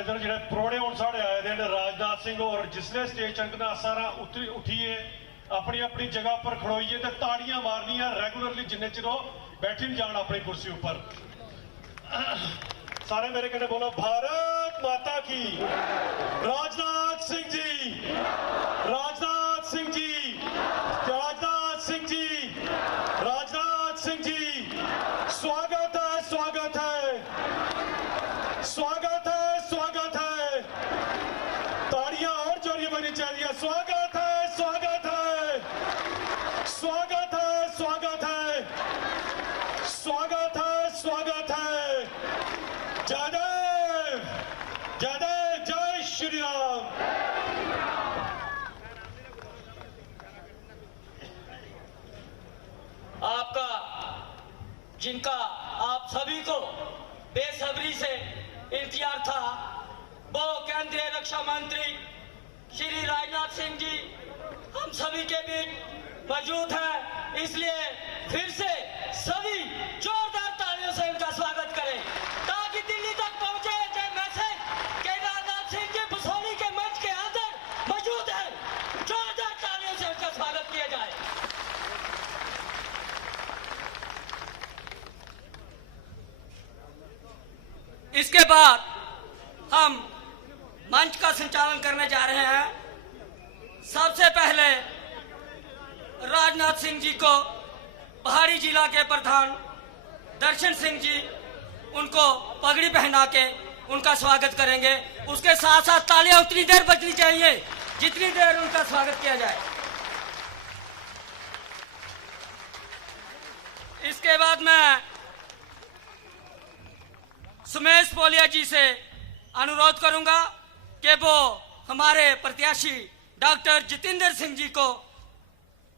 साढ़े इधर जो परौने हूँ साढ़े आए दे राजनाथ सिंह और जिसने स्टेज चंकना सारा उठिए अपनी अपनी जगह पर खड़ोइए तो ताड़ियां मारनिया रेगुलरली जिन्ने चिर बैठी नहीं जान अपनी कुर्सी ऊपर। सारे मेरे कहने बोलो भारत माता की। राजनाथ सिंह जी, राजनाथ सिंह जी, राजनाथ सिंह जी, राजनाथ सिंह जी, स्वागत है, स्वागत है, स्वागत है, स्वागत है। ताड़ियां और जोरिए बनी चाहिए। स्वागत है, स्वागत है, स्वागत है, स्वागत है, स्वागत है, स्वागत है। जयदेव, जयदेव, जय श्री राम। आपका जिनका आप सभी को बेसब्री से इंतजार था वो केंद्रीय रक्षा मंत्री श्री राजनाथ सिंह जी हम सभी के बीच मौजूद हैं, इसलिए फिर से सभी जोरदार तालियों से इनका स्वागत करें ताकि दिल्ली तक पहुंचे जय मैसेज के राजनाथ सिंह जी बसोली के मंच के अंदर मौजूद हैं। जोरदार तालियों से इनका स्वागत किया जाए। इसके बाद हम मंच का संचालन करने जा रहे हैं। सबसे पहले राजनाथ सिंह जी को पहाड़ी जिला के प्रधान दर्शन सिंह जी उनको पगड़ी पहना के उनका स्वागत करेंगे। उसके साथ साथ तालियां उतनी देर बजनी चाहिए जितनी देर उनका स्वागत किया जाए। इसके बाद मैं सुमेश पोलिया जी से अनुरोध करूंगा कि वो हमारे प्रत्याशी डॉक्टर जितेंद्र सिंह जी को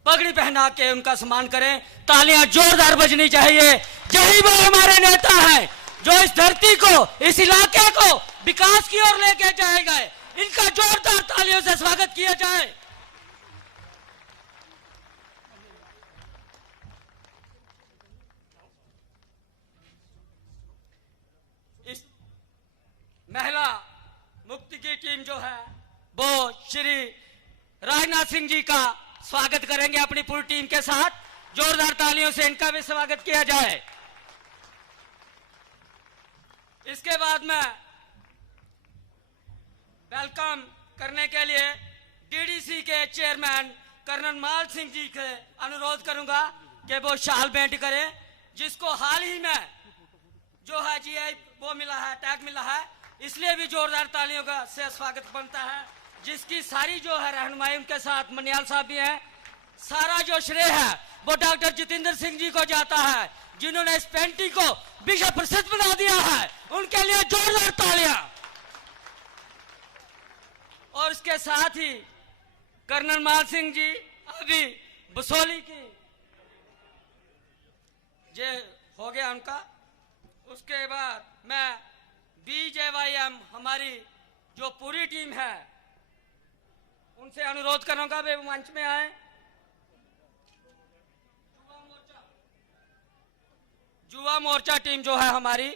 पगड़ी पहना के उनका सम्मान करें। तालियां जोरदार बजनी चाहिए। यही वो हमारे नेता हैं जो इस धरती को, इस इलाके को विकास की ओर लेके जाएगा। इनका जोरदार तालियों से स्वागत किया जाए। इस महिला मुक्ति की टीम जो है वो श्री राजनाथ सिंह जी का स्वागत करेंगे अपनी पूरी टीम के साथ। जोरदार तालियों से इनका भी स्वागत किया जाए। इसके बाद में वेलकम करने के लिए डीडीसी के चेयरमैन कर्नल माल सिंह जी के अनुरोध करूंगा कि वो शाल भेंट करें, जिसको हाल ही में जो है जीआई वो मिला है, टैग मिला है, इसलिए भी जोरदार तालियों का से स्वागत बनता है। जिसकी सारी जो है रहनुमाई उनके साथ मनियाल साहब भी हैं। सारा जो श्रेय है वो डॉक्टर जितेंद्र सिंह जी को जाता है जिन्होंने इस पेंटिंग को विश्व प्रसिद्ध बना दिया है। उनके लिए जोरदार तालियां। और इसके साथ ही कर्नल माल सिंह जी अभी बसोली की जे हो गया उनका। उसके बाद मैं BJYM हमारी जो पूरी टीम है उनसे अनुरोध करूंगा वे मंच में आए। युवा मोर्चा टीम जो है हमारी,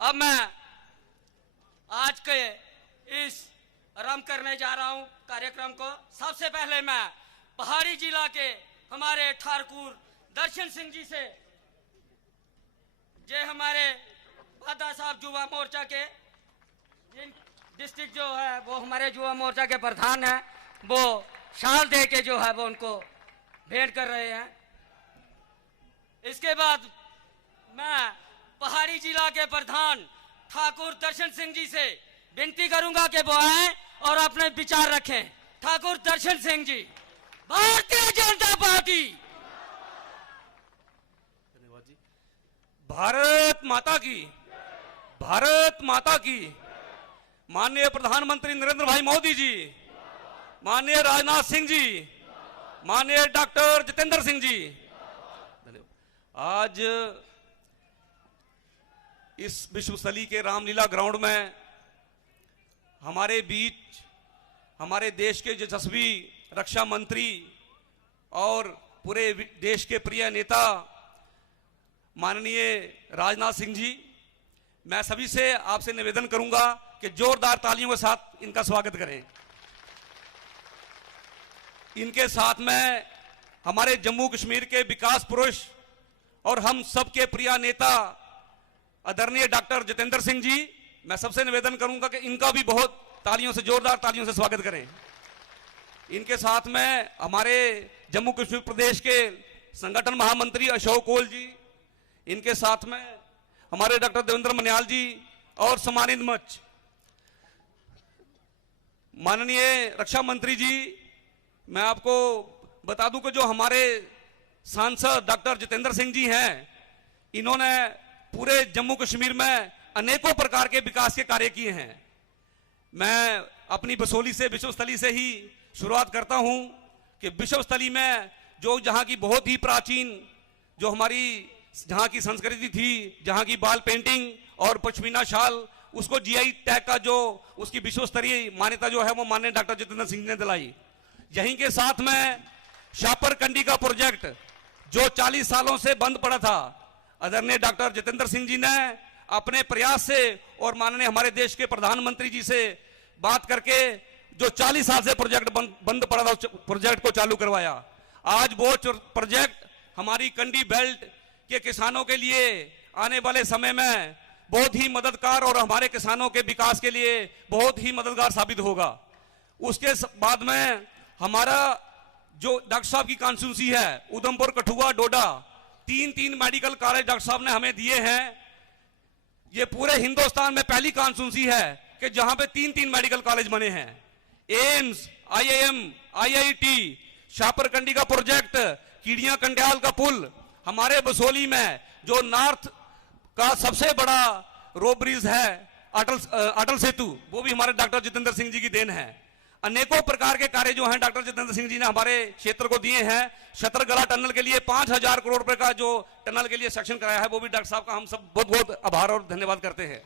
अब मैं आज के इस आरंभ करने जा रहा हूं कार्यक्रम को। सबसे पहले मैं पहाड़ी जिला के हमारे ठाकुर दर्शन सिंह जी से, जे हमारे बादा साहब युवा मोर्चा के डिस्ट्रिक्ट जो है वो हमारे युवा मोर्चा के प्रधान हैं, वो शाल दे के जो है वो उनको भेंट कर रहे हैं। इसके बाद मैं पहाड़ी जिला के प्रधान ठाकुर दर्शन सिंह जी से विनती करूंगा कि वो आए और अपने विचार रखें। ठाकुर दर्शन सिंह जी। भारतीय जनता पार्टी। धन्यवाद जी। भारत माता की, भारत माता की। माननीय प्रधानमंत्री नरेंद्र भाई मोदी जी, माननीय राजनाथ सिंह जी, माननीय डॉक्टर जितेंद्र सिंह जी। आज इस विश्वस्थली के रामलीला ग्राउंड में हमारे बीच हमारे देश के यशस्वी रक्षा मंत्री और पूरे देश के प्रिय नेता माननीय राजनाथ सिंह जी, मैं सभी से आपसे निवेदन करूंगा कि जोरदार तालियों के साथ इनका स्वागत करें। इनके साथ में हमारे जम्मू कश्मीर के विकास पुरुष और हम सबके प्रिय नेता आदरणीय डॉक्टर जितेंद्र सिंह जी, मैं सबसे निवेदन करूंगा कि इनका भी बहुत तालियों से, जोरदार तालियों से स्वागत करें। इनके साथ में हमारे जम्मू कश्मीर प्रदेश के संगठन महामंत्री अशोक कोल जी, इनके साथ में हमारे डॉक्टर देवेंद्र मन्याल जी और सम्मानित मंच माननीय रक्षा मंत्री जी, मैं आपको बता दूं कि जो हमारे सांसद डॉक्टर जितेंद्र सिंह जी हैं, इन्होंने पूरे जम्मू कश्मीर में अनेकों प्रकार के विकास के कार्य किए हैं। मैं अपनी बसोली से, विश्वस्थली से ही शुरुआत करता हूं कि विश्वस्थली में जो जहां की बहुत ही प्राचीन जो हमारी जहां की संस्कृति थी, जहां की बाल पेंटिंग और पश्मीना शाल, उसको जीआई टैग का जो उसकी विश्वस्तरीय मान्यता जो है वो माननीय डॉक्टर जितेंद्र सिंह ने दिलाई। यहीं के साथ में शापर कंडी का प्रोजेक्ट जो 40 सालों से बंद पड़ा था, आदरणीय डॉक्टर जितेंद्र सिंह जी ने अपने प्रयास से और माननीय हमारे देश के प्रधानमंत्री जी से बात करके जो 40 साल से प्रोजेक्ट बंद पड़ा था, प्रोजेक्ट को चालू करवाया। आज वो प्रोजेक्ट हमारी कंडी बेल्ट के किसानों के लिए आने वाले समय में बहुत ही मददगार और हमारे किसानों के विकास के लिए बहुत ही मददगार साबित होगा। उसके बाद में हमारा जो डॉक्टर साहब की कॉन्स्टिट्यूंसी है, उधमपुर, कठुआ, डोडा, तीन मेडिकल कॉलेज डॉक्टर साहब ने हमें दिए हैं। ये पूरे हिंदुस्तान में पहली कॉन्स्टिट्यूंसी है कि जहां पे तीन मेडिकल कॉलेज बने हैं। एम्स, आईआईएम, आईआईटी, शापरकंडी का प्रोजेक्ट, कीड़िया कंडियाल का पुल, हमारे बसोली में जो नॉर्थ का सबसे बड़ा रो ब्रिज है अटल सेतु, वो भी हमारे डॉक्टर जितेंद्र सिंह जी की देन है। अनेकों प्रकार के कार्य जो हैं डॉक्टर जितेंद्र सिंह जी ने हमारे क्षेत्र को दिए हैं। शतरगला टनल के लिए 5000 करोड़ रुपए का जो टनल के लिए सेक्शन कराया है, वो भी डॉक्टर साहब का हम सब बहुत बहुत आभार और धन्यवाद करते हैं।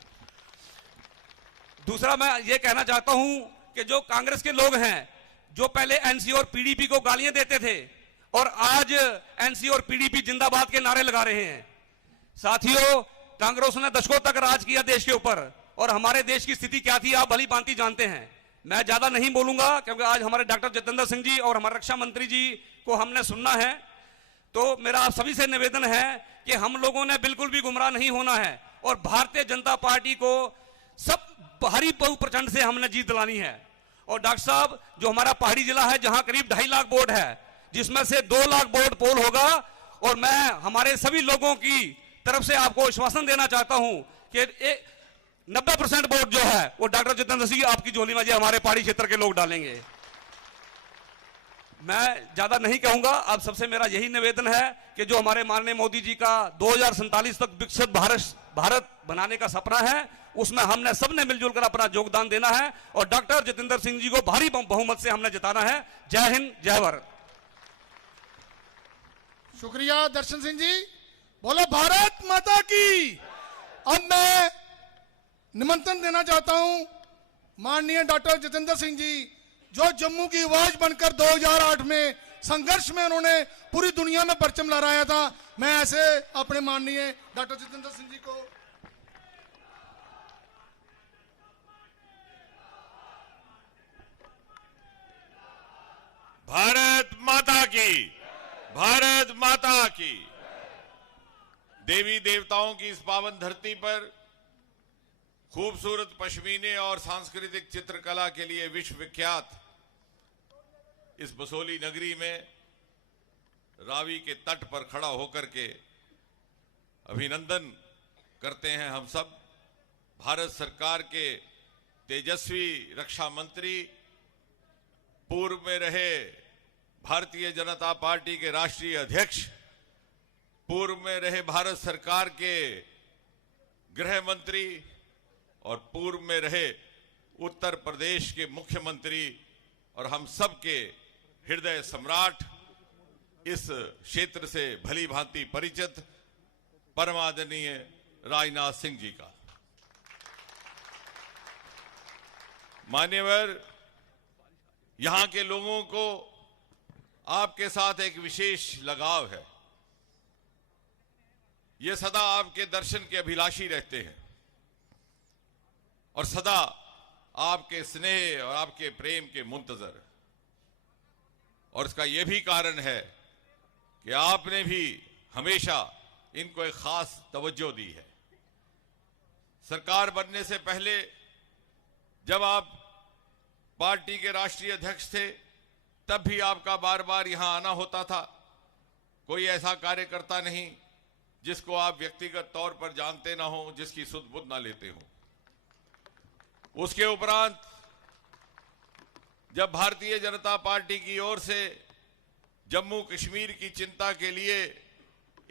दूसरा मैं ये कहना चाहता हूं कि जो कांग्रेस के लोग हैं, जो पहले एनसी और पीडीपी को गालियां देते थे और आज एनसी और पीडीपी जिंदाबाद के नारे लगा रहे हैं। साथियों, कांग्रेस ने दशकों तक राज किया देश के ऊपर और हमारे देश की स्थिति क्या थी आप भली भांति जानते हैं। मैं ज्यादा नहीं बोलूंगा क्योंकि आज हमारे डॉक्टर जितेंद्र सिंह जी और हमारे रक्षा मंत्री जी को हमने सुनना है। तो मेरा आप सभी से निवेदन है कि हम लोगों ने बिल्कुल भी गुमराह नहीं होना है और भारतीय जनता पार्टी को सब भारी बहु प्रचंड से हमने जीत दिलानी है। और डॉक्टर साहब, जो हमारा पहाड़ी जिला है जहां करीब 2.5 लाख वोट है, जिसमें से 2 लाख वोट पोल होगा, और मैं हमारे सभी लोगों की तरफ से आपको आश्वासन देना चाहता हूं कि 90% वोट जो है वो डॉक्टर जितेंद्र सिंह आपकी झोली में जो हमारे पहाड़ी क्षेत्र के लोग डालेंगे। मैं ज्यादा नहीं कहूंगा, आप सबसे मेरा यही निवेदन है कि जो हमारे माननीय मोदी जी का 2047 तक विकसित भारत बनाने का सपना है, उसमें हमने सबने मिलजुल कर अपना योगदान देना है और डॉक्टर जितेंद्र सिंह जी को भारी बहुमत से हमने जिताना है। जय हिंद, जय भारत। शुक्रिया दर्शन सिंह जी, बोलो भारत माता की। अब मैं निमंत्रण देना चाहता हूं माननीय डॉक्टर जितेंद्र सिंह जी, जो जम्मू की आवाज बनकर 2008 में संघर्ष में उन्होंने पूरी दुनिया में परचम लहराया था। मैं ऐसे अपने माननीय डॉक्टर जितेंद्र सिंह जी को भारत माता की, भारत माता की। देवी देवताओं की इस पावन धरती पर खूबसूरत पश्मीने और सांस्कृतिक चित्रकला के लिए विश्व विख्यात इस बसोली नगरी में रावी के तट पर खड़ा होकर के अभिनंदन करते हैं हम सब। भारत सरकार के तेजस्वी रक्षा मंत्री, पूर्व में रहे भारतीय जनता पार्टी के राष्ट्रीय अध्यक्ष, पूर्व में रहे भारत सरकार के गृह मंत्री और पूर्व में रहे उत्तर प्रदेश के मुख्यमंत्री और हम सब के हृदय सम्राट, इस क्षेत्र से भली भांति परिचित परमादरणीय राजनाथ सिंह जी का मान्यवर, यहां के लोगों को आपके साथ एक विशेष लगाव है। ये सदा आपके दर्शन के अभिलाषी रहते हैं और सदा आपके स्नेह और आपके प्रेम के मुंतजर। और इसका यह भी कारण है कि आपने भी हमेशा इनको एक खास तवज्जो दी है। सरकार बनने से पहले जब आप पार्टी के राष्ट्रीय अध्यक्ष थे, तब भी आपका बार बार यहां आना होता था। कोई ऐसा कार्यकर्ता नहीं जिसको आप व्यक्तिगत तौर पर जानते ना हो, जिसकी सुध बुध ना लेते हो। उसके उपरांत जब भारतीय जनता पार्टी की ओर से जम्मू कश्मीर की चिंता के लिए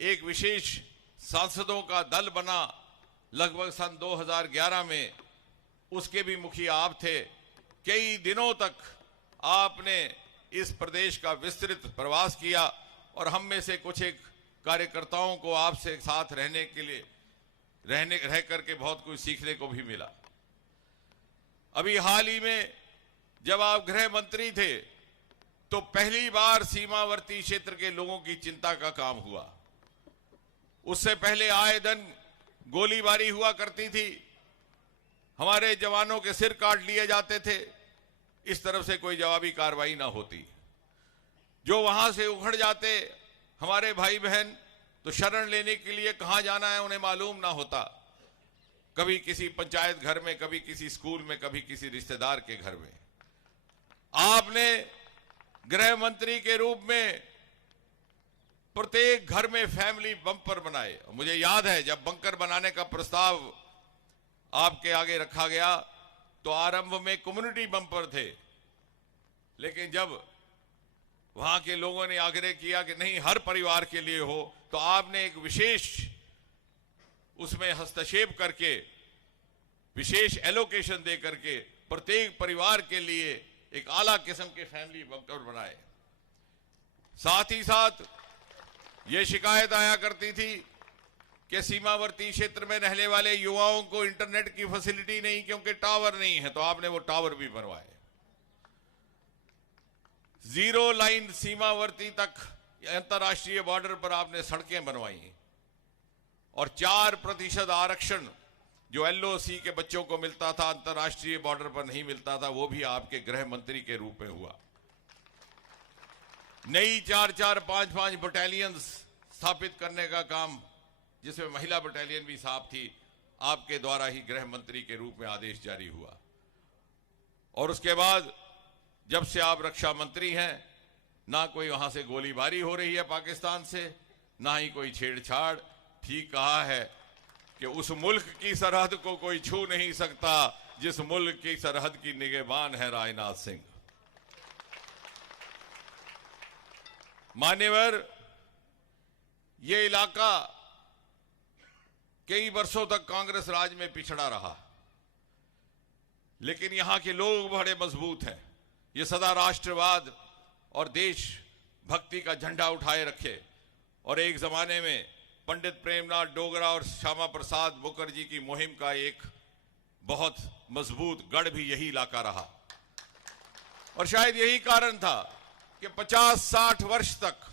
एक विशेष सांसदों का दल बना, लगभग सन 2011 में, उसके भी मुखिया आप थे। कई दिनों तक आपने इस प्रदेश का विस्तृत प्रवास किया और हम में से कुछ एक कार्यकर्ताओं को आपसे साथ रहने के लिए रह करके बहुत कुछ सीखने को भी मिला। अभी हाल ही में जब आप गृह मंत्री थे तो पहली बार सीमावर्ती क्षेत्र के लोगों की चिंता का काम हुआ। उससे पहले आए दिन गोलीबारी हुआ करती थी, हमारे जवानों के सिर काट लिए जाते थे, इस तरफ से कोई जवाबी कार्रवाई ना होती। जो वहां से उखड़ जाते हमारे भाई बहन, तो शरण लेने के लिए कहां जाना है उन्हें मालूम ना होता। कभी किसी पंचायत घर में, कभी किसी स्कूल में, कभी किसी रिश्तेदार के घर में। आपने गृह मंत्री के रूप में प्रत्येक घर में फैमिली बंकर बनाए। मुझे याद है जब बंकर बनाने का प्रस्ताव आपके आगे रखा गया तो आरंभ में कम्युनिटी बंपर थे, लेकिन जब वहां के लोगों ने आग्रह किया कि नहीं, हर परिवार के लिए हो, तो आपने एक विशेष उसमें हस्तक्षेप करके, विशेष एलोकेशन दे करके प्रत्येक परिवार के लिए एक आला किस्म के फैमिली बंकर बनाए। साथ ही साथ यह शिकायत आया करती थी कि सीमावर्ती क्षेत्र में रहने वाले युवाओं को इंटरनेट की फैसिलिटी नहीं, क्योंकि टावर नहीं है, तो आपने वो टावर भी बनवाए। 0 लाइन सीमावर्ती तक अंतर्राष्ट्रीय बॉर्डर पर आपने सड़कें बनवाई और 4% आरक्षण जो LOC के बच्चों को मिलता था, अंतर्राष्ट्रीय बॉर्डर पर नहीं मिलता था, वो भी आपके गृह मंत्री के रूप में हुआ। नई 4-4, 5-5 बटालियंस स्थापित करने का काम, जिसमें महिला बटालियन भी साफ थी, आपके द्वारा ही गृह मंत्री के रूप में आदेश जारी हुआ। और उसके बाद जब से आप रक्षा मंत्री हैं, ना कोई वहां से गोलीबारी हो रही है पाकिस्तान से, ना ही कोई छेड़छाड़। ठीक कहा है कि उस मुल्क की सरहद को कोई छू नहीं सकता जिस मुल्क की सरहद की निगहबान है राजनाथ सिंह। मान्यवर, ये इलाका कई वर्षों तक कांग्रेस राज में पिछड़ा रहा, लेकिन यहां के लोग बड़े मजबूत हैं। ये सदा राष्ट्रवाद और देश भक्ति का झंडा उठाए रखे। और एक जमाने में पंडित प्रेमनाथ डोगरा और श्यामा प्रसाद मुखर्जी की मुहिम का एक बहुत मजबूत गढ़ भी यही इलाका रहा। और शायद यही कारण था कि 50-60 वर्ष तक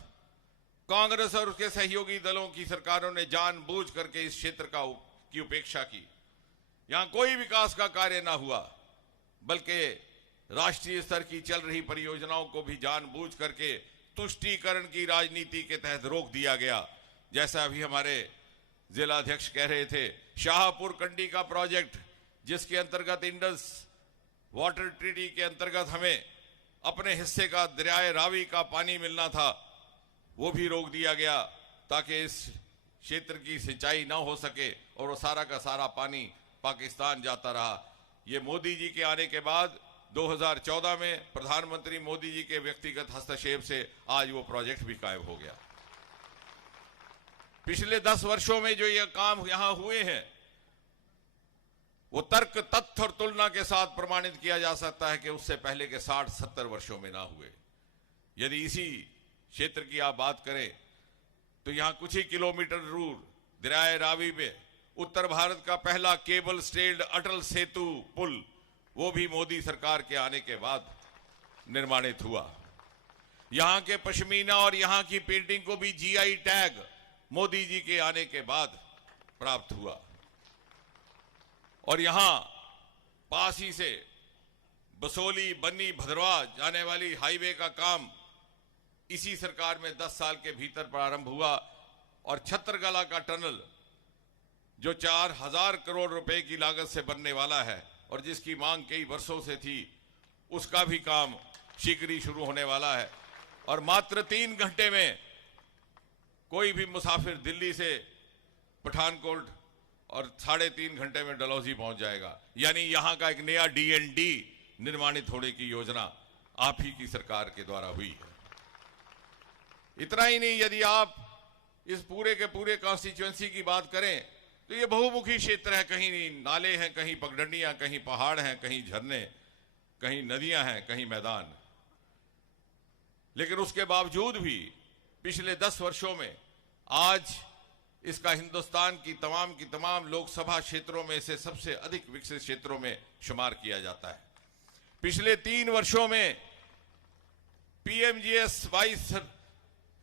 कांग्रेस और उसके सहयोगी दलों की सरकारों ने जानबूझ करके इस क्षेत्र की उपेक्षा की। यहां कोई विकास का कार्य ना हुआ, बल्कि राष्ट्रीय स्तर की चल रही परियोजनाओं को भी जानबूझ करके तुष्टीकरण की राजनीति के तहत रोक दिया गया। जैसा अभी हमारे जिला अध्यक्ष कह रहे थे, शाहपुर कंडी का प्रोजेक्ट, जिसके अंतर्गत इंडस वाटर ट्रीटी के अंतर्गत हमें अपने हिस्से का दरियाए रावी का पानी मिलना था, वो भी रोक दिया गया ताकि इस क्षेत्र की सिंचाई ना हो सके और वो सारा का सारा पानी पाकिस्तान जाता रहा। ये मोदी जी के आने के बाद 2014 में प्रधानमंत्री मोदी जी के व्यक्तिगत हस्तक्षेप से आज वो प्रोजेक्ट भी कायम हो गया। पिछले 10 वर्षों में जो ये काम यहां हुए हैं, वो तर्क, तथ्य और तुलना के साथ प्रमाणित किया जा सकता है कि उससे पहले के 60-70 वर्षों में ना हुए। यदि इसी क्षेत्र की आप बात करें तो यहां कुछ ही किलोमीटर दूर दरियाए रावी में उत्तर भारत का पहला केबल स्टेल्ड अटल सेतु पुल वो भी मोदी सरकार के आने के बाद निर्माणित हुआ। यहां के पश्मीना और यहां की पेंटिंग को भी जीआई टैग मोदी जी के आने के बाद प्राप्त हुआ। और यहां पास ही से बसोली, बन्नी, भद्रवाह जाने वाली हाईवे का काम इसी सरकार में 10 साल के भीतर प्रारंभ हुआ। और छत्तरगला का टनल जो 4000 करोड़ रुपए की लागत से बनने वाला है और जिसकी मांग कई वर्षों से थी, उसका भी काम शीघ्र ही शुरू होने वाला है। और मात्र 3 घंटे में कोई भी मुसाफिर दिल्ली से पठानकोट और 3.5 घंटे में डलहौजी पहुंच जाएगा। यानी यहां का एक नया डीएनडी निर्माणित होने की योजना आप ही की सरकार के द्वारा हुई है। इतना ही नहीं, यदि आप इस पूरे के पूरे कॉन्स्टिट्यूएंसी की बात करें तो ये बहुमुखी क्षेत्र है। कहीं नाले हैं, कहीं पगडंडियां, कहीं पहाड़ हैं, कहीं झरने, कहीं नदियां हैं, कहीं मैदान। लेकिन उसके बावजूद भी पिछले 10 वर्षों में आज इसका हिंदुस्तान की तमाम लोकसभा क्षेत्रों में से सबसे अधिक विकसित क्षेत्रों में शुमार किया जाता है। पिछले 3 वर्षों में पीएमजीएसवाई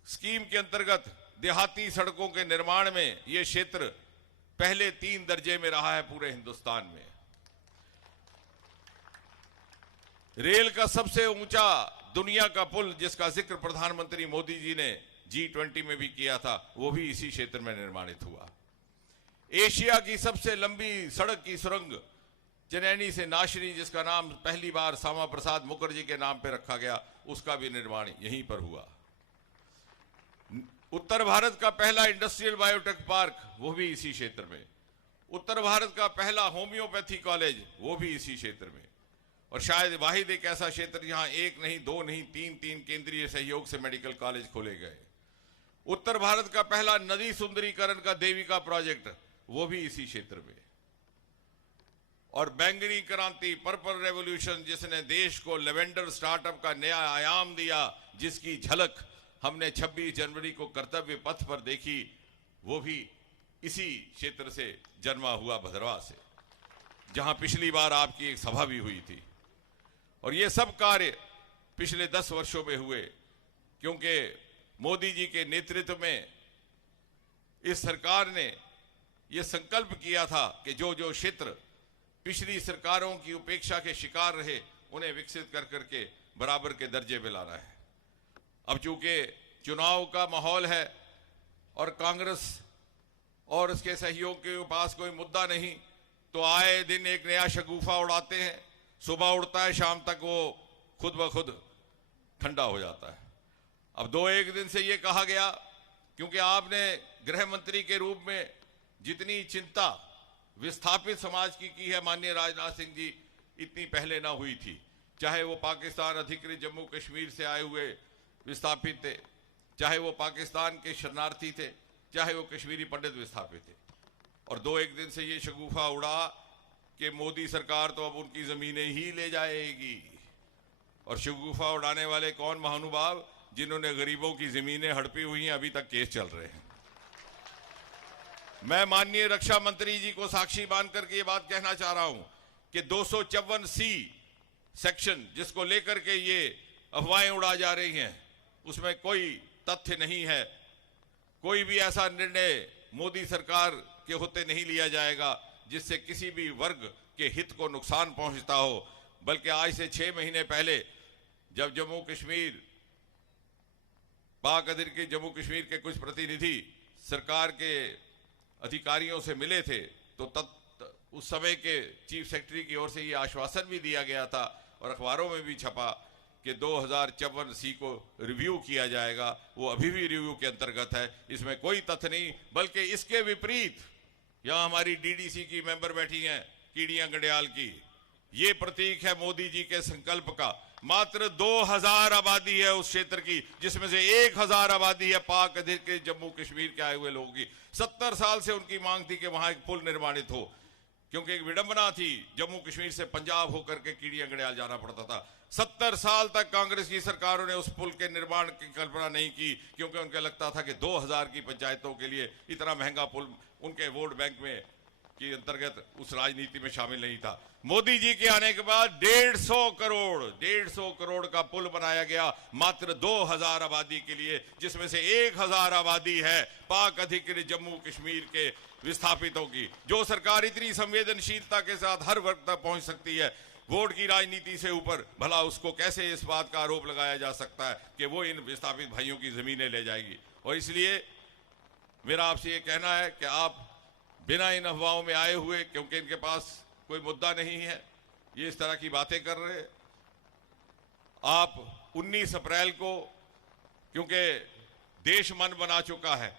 स्कीम के अंतर्गत देहाती सड़कों के निर्माण में यह क्षेत्र पहले 3 दर्जे में रहा है पूरे हिंदुस्तान में। रेल का सबसे ऊंचा दुनिया का पुल जिसका जिक्र प्रधानमंत्री मोदी जी ने G20 में भी किया था, वो भी इसी क्षेत्र में निर्माणित हुआ। एशिया की सबसे लंबी सड़क की सुरंग चनैनी से नाशरी, जिसका नाम पहली बार श्यामा प्रसाद मुखर्जी के नाम पर रखा गया, उसका भी निर्माण यहीं पर हुआ। उत्तर भारत का पहला इंडस्ट्रियल बायोटेक पार्क, वो भी इसी क्षेत्र में। उत्तर भारत का पहला होम्योपैथी कॉलेज, वो भी इसी क्षेत्र में। और शायद वाहिद एक ऐसा क्षेत्र जहां 1 नहीं, 2 नहीं, 3 केंद्रीय सहयोग से मेडिकल कॉलेज खोले गए। उत्तर भारत का पहला नदी सुंदरीकरण का देविका प्रोजेक्ट, वो भी इसी क्षेत्र में। और बैंगनी क्रांति, पर्पल रेवोल्यूशन, जिसने देश को लेवेंडर स्टार्टअप का नया आयाम दिया, जिसकी झलक हमने 26 जनवरी को कर्तव्य पथ पर देखी, वो भी इसी क्षेत्र से जन्मा हुआ, भद्रवाह से, जहां पिछली बार आपकी एक सभा भी हुई थी। और ये सब कार्य पिछले 10 वर्षों में हुए, क्योंकि मोदी जी के नेतृत्व में इस सरकार ने यह संकल्प किया था कि जो जो क्षेत्र पिछली सरकारों की उपेक्षा के शिकार रहे, उन्हें विकसित कर करके बराबर के दर्जे में लाना है। अब चूंकि चुनाव का माहौल है और कांग्रेस और उसके सहयोग के पास कोई मुद्दा नहीं, तो आए दिन एक नया शगुफा उड़ाते हैं। सुबह उड़ता है, शाम तक वो खुद ब खुद ठंडा हो जाता है। अब 2-1 दिन से ये कहा गया, क्योंकि आपने गृह मंत्री के रूप में जितनी चिंता विस्थापित समाज की है माननीय राजनाथ सिंह जी, इतनी पहले ना हुई थी। चाहे वो पाकिस्तान अधिकृत जम्मू कश्मीर से आए हुए विस्थापित थे, चाहे वो पाकिस्तान के शरणार्थी थे, चाहे वो कश्मीरी पंडित विस्थापित थे। और 2-1 दिन से ये शगुफा उड़ा कि मोदी सरकार तो अब उनकी जमीनें ही ले जाएगी। और शगुफा उड़ाने वाले कौन महानुभाव, जिन्होंने गरीबों की जमीनें हड़पी हुई हैं, अभी तक केस चल रहे हैं। मैं माननीय रक्षा मंत्री जी को साक्षी मान करके ये बात कहना चाह रहा हूं कि 254C सेक्शन, जिसको लेकर के ये अफवाहें उड़ा जा रही हैं, उसमें कोई तथ्य नहीं है। कोई भी ऐसा निर्णय मोदी सरकार के होते नहीं लिया जाएगा जिससे किसी भी वर्ग के हित को नुकसान पहुंचता हो। बल्कि आज से 6 महीने पहले जब जम्मू कश्मीर, पाक अधिकृत जम्मू कश्मीर के कुछ प्रतिनिधि सरकार के अधिकारियों से मिले थे, तो उस समय के चीफ सेक्रेटरी की ओर से ये आश्वासन भी दिया गया था और अखबारों में भी छपा कि 2054C को रिव्यू किया जाएगा। वो अभी भी रिव्यू के अंतर्गत है, इसमें कोई तथ्य नहीं। बल्कि इसके विपरीत यहां हमारी डीडीसी की मेंबर बैठी हैं, कीड़ियां गडियाल की, ये प्रतीक है मोदी जी के संकल्प का। मात्र 2000 आबादी है उस क्षेत्र की, जिसमें से 1000 आबादी है पाक अधिकृत जम्मू कश्मीर के आए हुए लोगों की। 70 साल से उनकी मांग थी कि वहां एक पुल निर्माणित हो, क्योंकि एक विडंबना थी, जम्मू कश्मीर से पंजाब होकर के कीड़ियां गडियाल जाना पड़ता था। 70 साल तक कांग्रेस की सरकारों ने उस पुल के निर्माण की कल्पना नहीं की, क्योंकि उनको लगता था कि 2000 की पंचायतों के लिए इतना महंगा पुल उनके वोट बैंक में के अंतर्गत उस राजनीति में शामिल नहीं था। मोदी जी के आने के बाद 150 करोड़ का पुल बनाया गया मात्र 2000 आबादी के लिए, जिसमें से 1000 आबादी है पाक अधिकृत जम्मू कश्मीर के विस्थापितों की। जो सरकार इतनी संवेदनशीलता के साथ हर वर्ग तक पहुंच सकती है, वोट की राजनीति से ऊपर, भला उसको कैसे इस बात का आरोप लगाया जा सकता है कि वो इन विस्थापित भाइयों की जमीनें ले जाएगी। और इसलिए मेरा आपसे ये कहना है कि आप बिना इन अफवाहों में आए हुए, क्योंकि इनके पास कोई मुद्दा नहीं है, ये इस तरह की बातें कर रहे हैं। आप 19 अप्रैल को, क्योंकि देश मन बना चुका है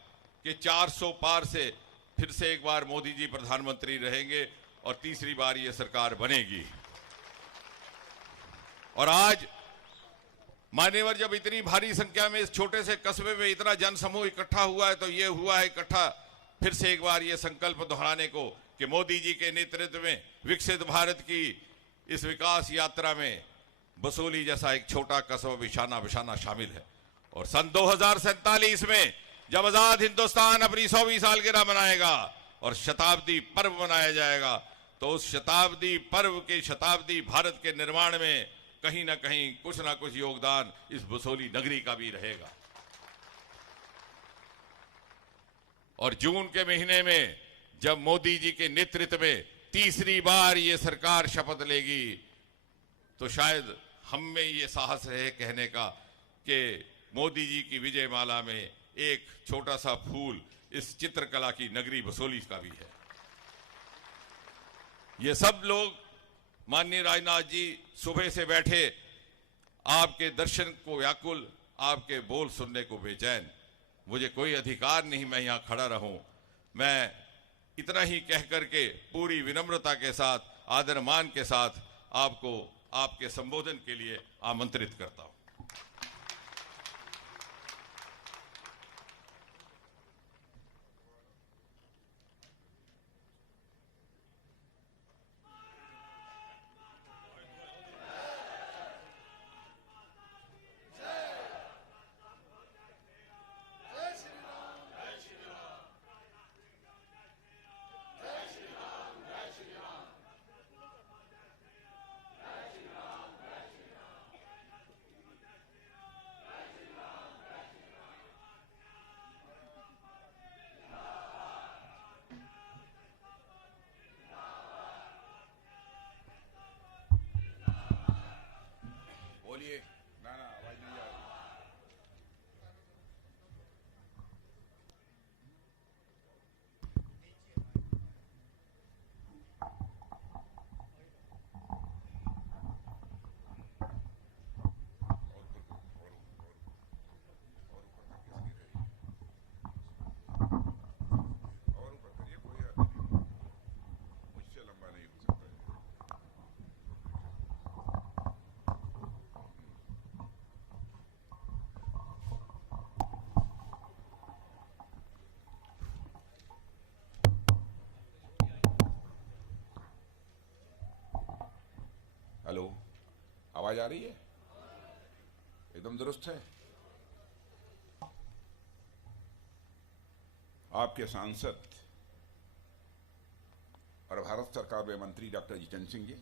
कि 400 पार से फिर से एक बार मोदी जी प्रधानमंत्री रहेंगे और तीसरी बार ये सरकार बनेगी। और आज मान्यवर जब इतनी भारी संख्या में इस छोटे से कस्बे में इतना जनसमूह इकट्ठा हुआ है, तो ये हुआ है इकट्ठा फिर से एक बार ये संकल्प दोहराने को कि मोदी जी के नेतृत्व में विकसित भारत की इस विकास यात्रा में बसोली जैसा एक छोटा कस्बा बिशाना बिशाना शामिल है। और सन 2047 में जब आजाद हिंदुस्तान अपनी 100वीं सालगिरह मनाएगा और शताब्दी पर्व मनाया जाएगा, तो उस शताब्दी पर्व के शताब्दी भारत के निर्माण में कहीं ना कहीं कुछ ना कुछ योगदान इस बसोली नगरी का भी रहेगा। और जून के महीने में जब मोदी जी के नेतृत्व में तीसरी बार ये सरकार शपथ लेगी, तो शायद हम में ये साहस रहे कहने का कि मोदी जी की विजय माला में एक छोटा सा फूल इस चित्रकला की नगरी बसोली का भी है। ये सब लोग, माननीय राजनाथ जी सुबह से बैठे, आपके दर्शन को व्याकुल, आपके बोल सुनने को बेचैन। मुझे कोई अधिकार नहीं मैं यहां खड़ा रहूं। मैं इतना ही कह करके पूरी विनम्रता के साथ, आदर मान के साथ आपको आपके संबोधन के लिए आमंत्रित करता हूं। बोलिए। ना आवाज नहीं आ रही। और ऊपर करिए, कोई हर्ज नहीं, मुझसे लंबा नहीं हो सकता है। हेलो, आवाज आ रही है? एकदम दुरुस्त है। आपके सांसद और भारत सरकार में मंत्री doctor Jitendra Singh ji,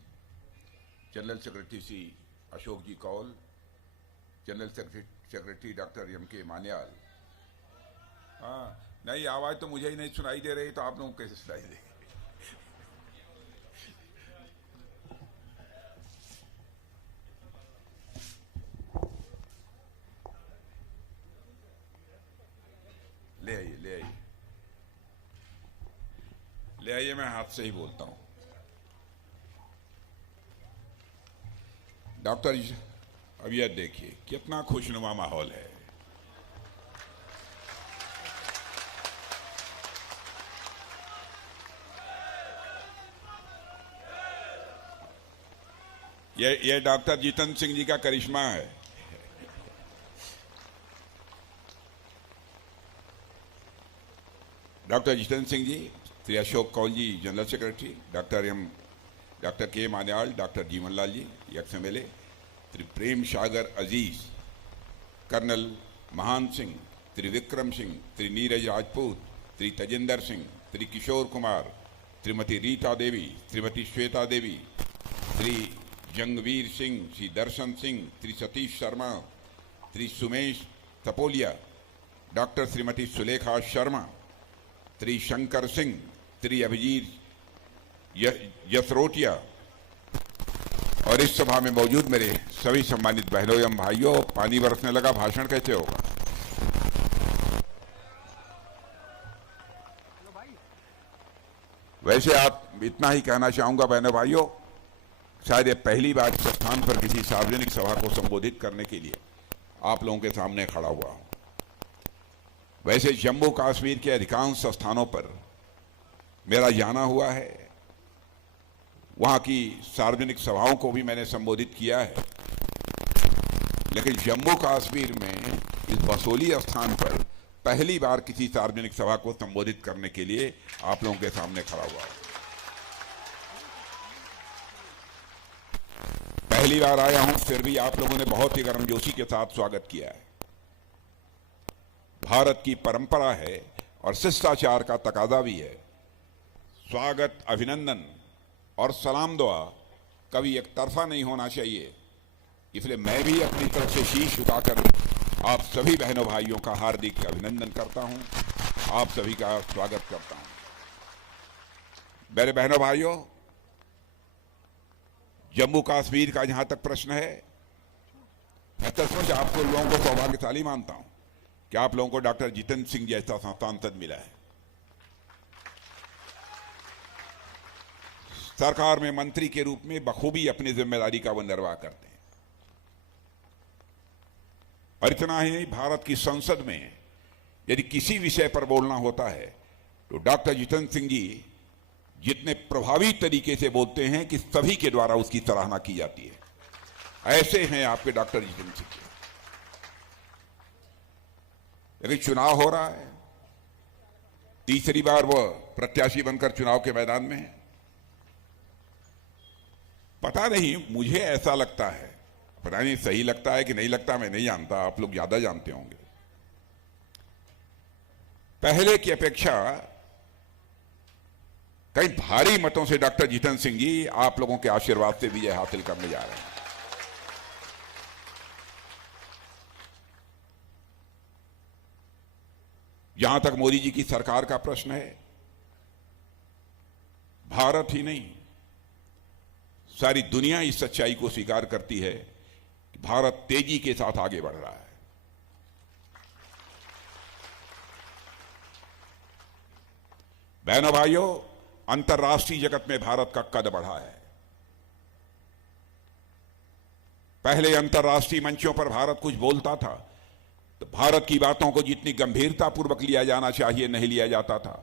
general secretary Shri Ashok ji Kaul, general secretary doctor M K. Manyal. हाँ, नहीं, आवाज तो मुझे ही नहीं सुनाई दे रही, तो आप लोगों को कैसे सुनाई देगी? ले आइए, ले आइए, ले आइए, मैं हाथ से ही बोलता हूं। डॉक्टर जी, अब यह देखिए कितना खुशनुमा माहौल है। ये डॉक्टर जितेंद्र सिंह जी का करिश्मा है। डॉक्टर जितेंद्र सिंह जी, श्री अशोक कौल जी जनरल सेक्रेटरी, डॉक्टर के मान्याल, डॉक्टर जीवनलाल जी एक्स-एमएलए, श्री प्रेम सागर अजीज, कर्नल महान सिंह, श्री विक्रम सिंह, श्री नीरज राजपूत, श्री तजिंदर सिंह, श्री किशोर कुमार, श्रीमती रीता देवी, श्रीमती श्वेता देवी, श्री जंगवीर सिंह, श्री दर्शन सिंह, श्री सतीश शर्मा, श्री सुमेश तपोलिया, डॉक्टर श्रीमती सुलेखा शर्मा, श्री शंकर सिंह, श्री अभिजीत यसरोटिया और इस सभा में मौजूद मेरे सभी सम्मानित बहनों एवं भाइयों। पानी बरसने लगा, भाषण कैसे होगा? वैसे आप इतना ही कहना चाहूंगा बहनों भाइयों, शायद ये पहली बार इस स्थान पर किसी सार्वजनिक सभा को संबोधित करने के लिए आप लोगों के सामने खड़ा हुआ हूं। वैसे जम्मू कश्मीर के अधिकांश स्थानों पर मेरा जाना हुआ है, वहां की सार्वजनिक सभाओं को भी मैंने संबोधित किया है, लेकिन जम्मू कश्मीर में इस बसोली स्थान पर पहली बार किसी सार्वजनिक सभा को संबोधित करने के लिए आप लोगों के सामने खड़ा हुआ हूं। पहली बार आया हूं, फिर भी आप लोगों ने बहुत ही गर्मजोशी के साथ स्वागत किया है। भारत की परंपरा है और शिष्टाचार का तकाजा भी है। स्वागत, अभिनंदन और सलाम दुआ कभी एक तरफा नहीं होना चाहिए। इसलिए मैं भी अपनी तरफ से शीश झुकाकर आप सभी बहनों भाइयों का हार्दिक अभिनंदन करता हूं, आप सभी का स्वागत करता हूं। मेरे बहनों भाइयों, जम्मू कश्मीर का जहां तक प्रश्न है, मैं सचमुच आपको लोगों को सौभाग्यशाली मानता हूं कि आप लोगों को डॉक्टर जितेंद्र सिंह जैसा सांसद मिला है। सरकार में मंत्री के रूप में बखूबी अपनी जिम्मेदारी का वो निर्वाह करते हैं। और इतना ही नहीं, भारत की संसद में यदि किसी विषय पर बोलना होता है तो डॉक्टर जितेंद्र सिंह जी जितने प्रभावी तरीके से बोलते हैं कि सभी के द्वारा उसकी सराहना की जाती है। ऐसे हैं आपके डॉक्टर जितेंद्र सिंह जी। लेकिन चुनाव हो रहा है, तीसरी बार वह प्रत्याशी बनकर चुनाव के मैदान में है। पता नहीं, मुझे ऐसा लगता है, पता नहीं सही लगता है कि नहीं लगता, मैं नहीं जानता, आप लोग ज्यादा जानते होंगे। पहले की अपेक्षा कई भारी मतों से डॉक्टर जितेंद्र सिंह जी आप लोगों के आशीर्वाद से विजय हासिल करने जा रहे हैं। जहां तक मोदी जी की सरकार का प्रश्न है, भारत ही नहीं सारी दुनिया इस सच्चाई को स्वीकार करती है कि भारत तेजी के साथ आगे बढ़ रहा है। बहनों भाइयों, अंतर्राष्ट्रीय जगत में भारत का कद बढ़ा है। पहले अंतर्राष्ट्रीय मंचों पर भारत कुछ बोलता था तो भारत की बातों को जितनी गंभीरता पूर्वक लिया जाना चाहिए नहीं लिया जाता था,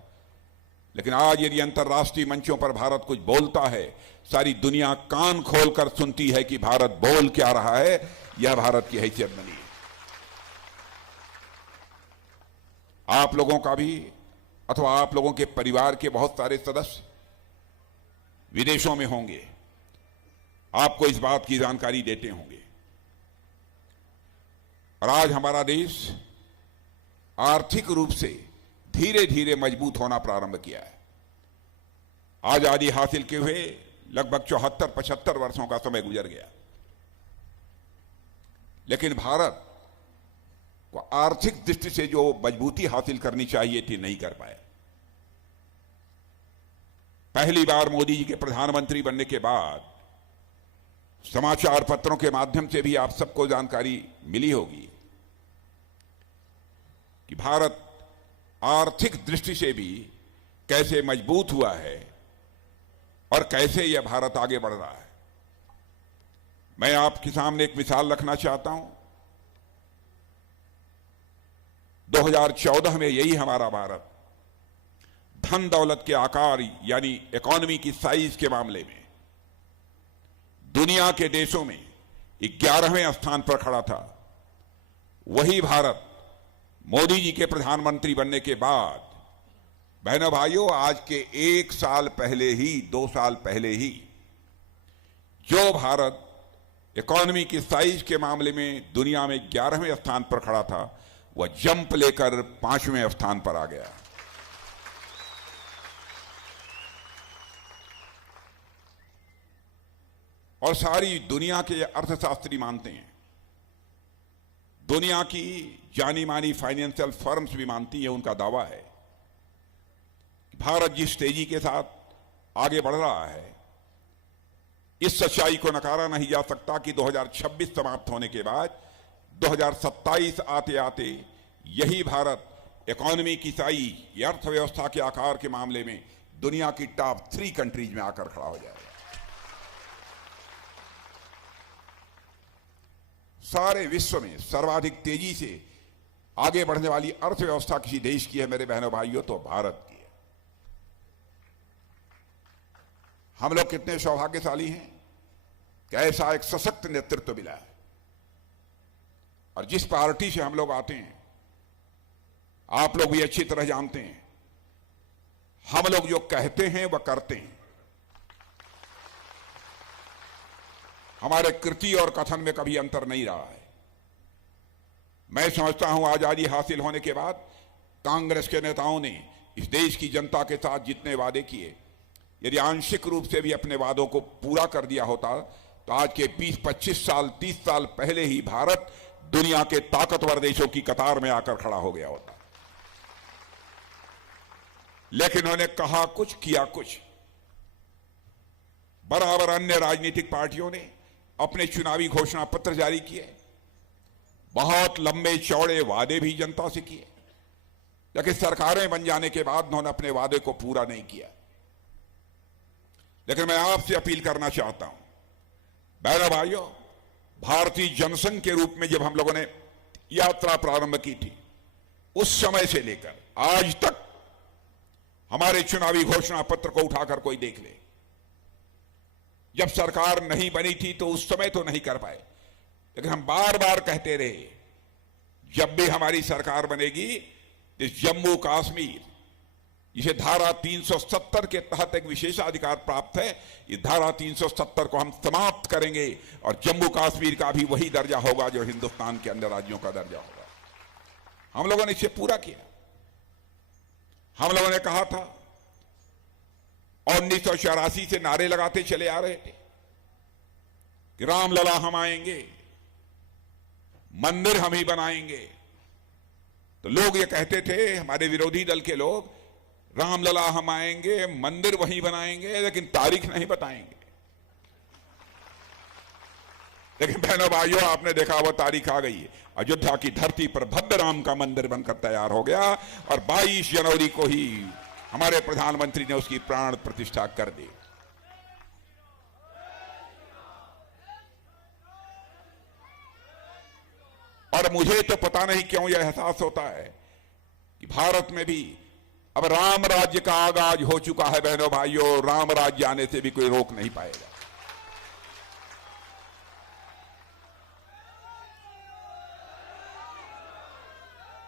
लेकिन आज यदि अंतर्राष्ट्रीय मंचों पर भारत कुछ बोलता है, सारी दुनिया कान खोलकर सुनती है कि भारत बोल क्या रहा है। यह भारत की हैसियत बनी है। आप लोगों का भी अथवा आप लोगों के परिवार के बहुत सारे सदस्य विदेशों में होंगे, आपको इस बात की जानकारी देते होंगे। और आज हमारा देश आर्थिक रूप से धीरे धीरे मजबूत होना प्रारंभ किया है। आजादी हासिल किए हुए लगभग 74-75 वर्षों का समय गुजर गया, लेकिन भारत को आर्थिक दृष्टि से जो मजबूती हासिल करनी चाहिए थी नहीं कर पाया। पहली बार मोदी जी के प्रधानमंत्री बनने के बाद समाचार पत्रों के माध्यम से भी आप सबको जानकारी मिली होगी कि भारत आर्थिक दृष्टि से भी कैसे मजबूत हुआ है और कैसे यह भारत आगे बढ़ रहा है। मैं आपके सामने एक मिसाल रखना चाहता हूं। 2014 में यही हमारा भारत धन दौलत के आकार यानी इकोनॉमी की साइज के मामले में दुनिया के देशों में 11वें स्थान पर खड़ा था। वही भारत मोदी जी के प्रधानमंत्री बनने के बाद, बहनों भाइयों, आज के 1 साल पहले ही, 2 साल पहले ही जो भारत इकोनॉमी की साइज के मामले में दुनिया में 11वें स्थान पर खड़ा था, वह जंप लेकर 5वें स्थान पर आ गया। और सारी दुनिया के अर्थशास्त्री मानते हैं, दुनिया की जानी मानी फाइनेंशियल फर्म्स भी मानती है, उनका दावा है भारत जिस तेजी के साथ आगे बढ़ रहा है, इस सच्चाई को नकारा नहीं जा सकता कि 2026 समाप्त होने के बाद 2027 आते आते यही भारत इकोनॉमी की साई या अर्थव्यवस्था के आकार के मामले में दुनिया की टॉप 3 कंट्रीज में आकर खड़ा हो जाएगा। सारे विश्व में सर्वाधिक तेजी से आगे बढ़ने वाली अर्थव्यवस्था किसी देश की है मेरे बहनों भाइयों तो भारत की है। हम लोग कितने सौभाग्यशाली हैं कि ऐसा एक सशक्त नेतृत्व मिला है। और जिस पार्टी से हम लोग आते हैं, आप लोग भी अच्छी तरह जानते हैं, हम लोग जो कहते हैं वह करते हैं। हमारे कृति और कथन में कभी अंतर नहीं रहा है। मैं समझता हूं आजादी हासिल होने के बाद कांग्रेस के नेताओं ने इस देश की जनता के साथ जितने वादे किए, यदि आंशिक रूप से भी अपने वादों को पूरा कर दिया होता तो आज के 20-25 साल 30 साल पहले ही भारत दुनिया के ताकतवर देशों की कतार में आकर खड़ा हो गया होता। लेकिन उन्होंने कहा कुछ किया कुछ। बराबर अन्य राजनीतिक पार्टियों ने अपने चुनावी घोषणा पत्र जारी किए, बहुत लंबे चौड़े वादे भी जनता से किए, लेकिन सरकारें बन जाने के बाद उन्होंने अपने वादे को पूरा नहीं किया। लेकिन मैं आपसे अपील करना चाहता हूं, बहनों भाइयों, भारतीय जनसंघ के रूप में जब हम लोगों ने यात्रा प्रारंभ की थी, उस समय से लेकर आज तक हमारे चुनावी घोषणा पत्र को उठाकर कोई देख ले। जब सरकार नहीं बनी थी तो उस समय तो नहीं कर पाए, लेकिन हम बार बार कहते रहे जब भी हमारी सरकार बनेगी इस जम्मू कश्मीर, जिसे धारा 370 के तहत एक विशेषाधिकार प्राप्त है, इस धारा 370 को हम समाप्त करेंगे और जम्मू कश्मीर का भी वही दर्जा होगा जो हिंदुस्तान के अन्य राज्यों का दर्जा होगा। हम लोगों ने इसे पूरा किया। हम लोगों ने कहा था, 1984 से नारे लगाते चले आ रहे थे कि रामलला हम आएंगे, मंदिर हम ही बनाएंगे। तो लोग ये कहते थे, हमारे विरोधी दल के लोग, रामलला हम आएंगे, मंदिर वहीं बनाएंगे, लेकिन तारीख नहीं बताएंगे। लेकिन बहनों भाइयों, आपने देखा वो तारीख आ गई है। अयोध्या की धरती पर भव्य राम का मंदिर बनकर तैयार हो गया और 22 जनवरी को ही हमारे प्रधानमंत्री ने उसकी प्राण प्रतिष्ठा कर दी। और मुझे तो पता नहीं क्यों यह एहसास होता है कि भारत में भी अब राम राज्य का आगाज हो चुका है। बहनों भाइयों, राम राज्य आने से भी कोई रोक नहीं पाएगा।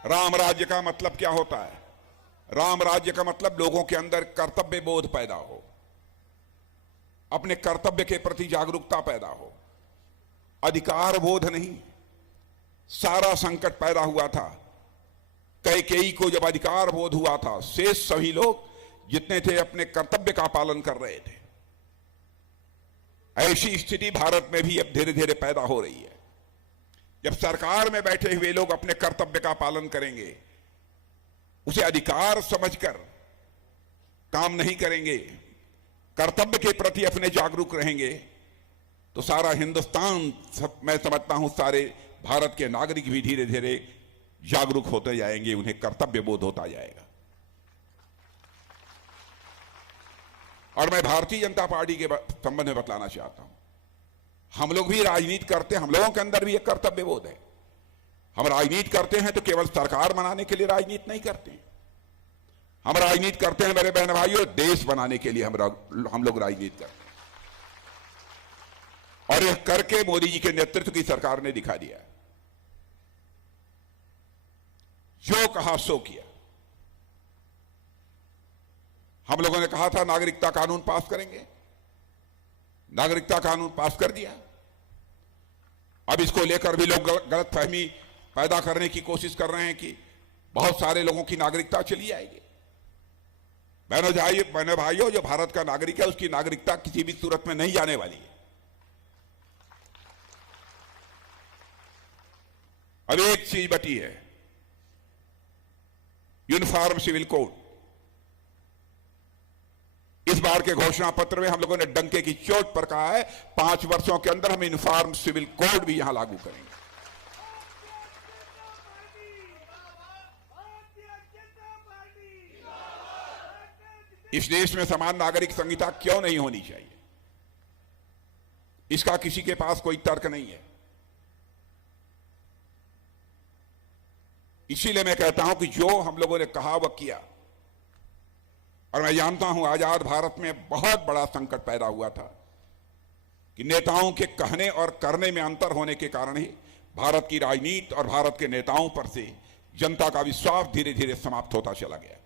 राम राज्य का मतलब क्या होता है? राम राज्य का मतलब लोगों के अंदर कर्तव्य बोध पैदा हो, अपने कर्तव्य के प्रति जागरूकता पैदा हो, अधिकार बोध नहीं। सारा संकट पैदा हुआ था कैकेयी को जब अधिकार बोध हुआ था, शेष सभी लोग जितने थे अपने कर्तव्य का पालन कर रहे थे। ऐसी स्थिति भारत में भी अब धीरे धीरे पैदा हो रही है। जब सरकार में बैठे हुए लोग अपने कर्तव्य का पालन करेंगे, उसे अधिकार समझकर काम नहीं करेंगे, कर्तव्य के प्रति अपने जागरूक रहेंगे, तो सारा हिंदुस्तान, मैं समझता हूं सारे भारत के नागरिक भी धीरे धीरे जागरूक होते जाएंगे, उन्हें कर्तव्य बोध होता जाएगा। और मैं भारतीय जनता पार्टी के संबंध में बतलाना चाहता हूं, हम लोग भी राजनीति करते हैं, हम लोगों के अंदर भी एक कर्तव्य बोध है। हम राजनीति करते हैं तो केवल सरकार बनाने के लिए राजनीति नहीं करते हैं। हम राजनीति करते हैं मेरे बहन भाइयों, देश बनाने के लिए हम लोग राजनीति करते हैं। और यह करके मोदी जी के नेतृत्व की सरकार ने दिखा दिया, जो कहा सो किया। हम लोगों ने कहा था नागरिकता कानून पास करेंगे, नागरिकता कानून पास कर दिया। अब इसको लेकर भी लोग गलतफहमी पैदा करने की कोशिश कर रहे हैं कि बहुत सारे लोगों की नागरिकता चली जाएगी। बहनों भाइयों, जो भारत का नागरिक है उसकी नागरिकता किसी भी सूरत में नहीं जाने वाली है। अब एक चीज बची है, यूनिफॉर्म सिविल कोड। इस बार के घोषणा पत्र में हम लोगों ने डंके की चोट पर कहा है 5 वर्षों के अंदर हम यूनिफॉर्म सिविल कोड भी यहां लागू करेंगे। इस देश में समान नागरिक संहिता क्यों नहीं होनी चाहिए, इसका किसी के पास कोई तर्क नहीं है। इसीलिए मैं कहता हूं कि जो हम लोगों ने कहा वह किया। और मैं जानता हूं आजाद भारत में बहुत बड़ा संकट पैदा हुआ था कि नेताओं के कहने और करने में अंतर होने के कारण ही भारत की राजनीति और भारत के नेताओं पर से जनता का विश्वास धीरे धीरे समाप्त होता चला गया।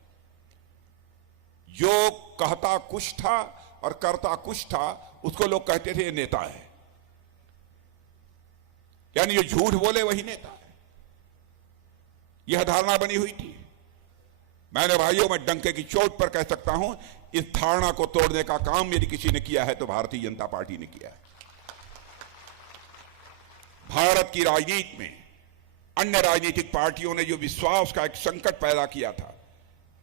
जो कहता कुछ था और करता कुछ था उसको लोग कहते थे ये नेता है, यानी जो झूठ बोले वही नेता है, यह धारणा बनी हुई थी। मैंने भाइयों में डंके की चोट पर कह सकता हूं इस धारणा को तोड़ने का काम यदि किसी ने किया है तो भारतीय जनता पार्टी ने किया है। भारत की राजनीति में अन्य राजनीतिक पार्टियों ने जो विश्वास का एक संकट पैदा किया था,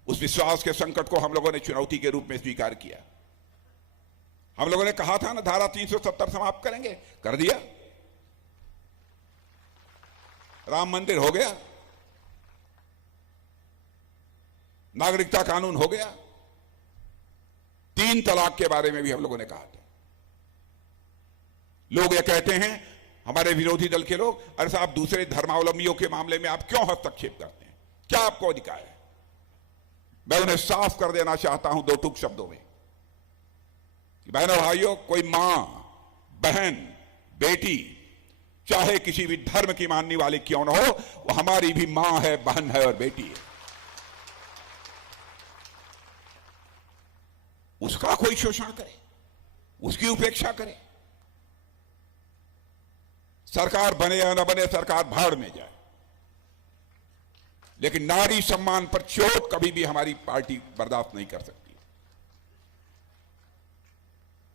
उस विश्वास के संकट को हम लोगों ने चुनौती के रूप में स्वीकार किया। हम लोगों ने कहा था ना धारा 370 समाप्त करेंगे, कर दिया। राम मंदिर हो गया, नागरिकता कानून हो गया, 3 तलाक के बारे में भी हम लोगों ने कहा था। लोग ये कहते हैं हमारे विरोधी दल के लोग, अरे साहब दूसरे धर्मावलंबियों के मामले में आप क्यों हस्तक्षेप करते हैं, क्या आपको अधिकार है? मैं उन्हें साफ कर देना चाहता हूं 2 टूक शब्दों में कि बहनों भाइयों, कोई मां, बहन, बेटी चाहे किसी भी धर्म की मानने वाली क्यों न हो, वो हमारी भी मां है, बहन है और बेटी है। उसका कोई शोषण करे, उसकी उपेक्षा करे, सरकार बने या न बने, सरकार भाड़ में जाए, लेकिन नारी सम्मान पर चोट कभी भी हमारी पार्टी बर्दाश्त नहीं कर सकती।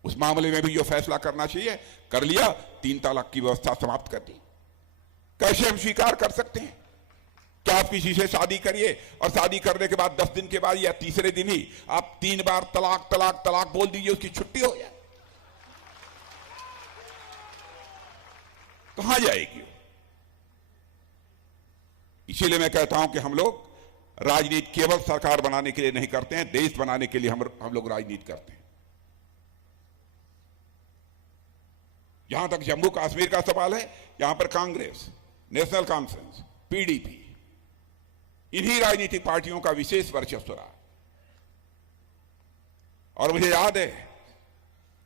उस मामले में भी जो फैसला करना चाहिए कर लिया, 3 तलाक की व्यवस्था समाप्त कर दी। कैसे हम स्वीकार कर सकते हैं? क्या आप किसी से शादी करिए और शादी करने के बाद 10 दिन के बाद या तीसरे दिन ही आप 3 बार तलाक तलाक तलाक बोल दीजिए, उसकी छुट्टी हो जाए? कहां जाएगी? इसीलिए मैं कहता हूं कि हम लोग राजनीति केवल सरकार बनाने के लिए नहीं करते हैं, देश बनाने के लिए हम लोग राजनीति करते हैं। जहां तक जम्मू कश्मीर का सवाल है, यहां पर कांग्रेस, नेशनल कॉन्फ्रेंस, पीडीपी, इन्हीं राजनीतिक पार्टियों का विशेष वर्चस्व रहा। और मुझे याद है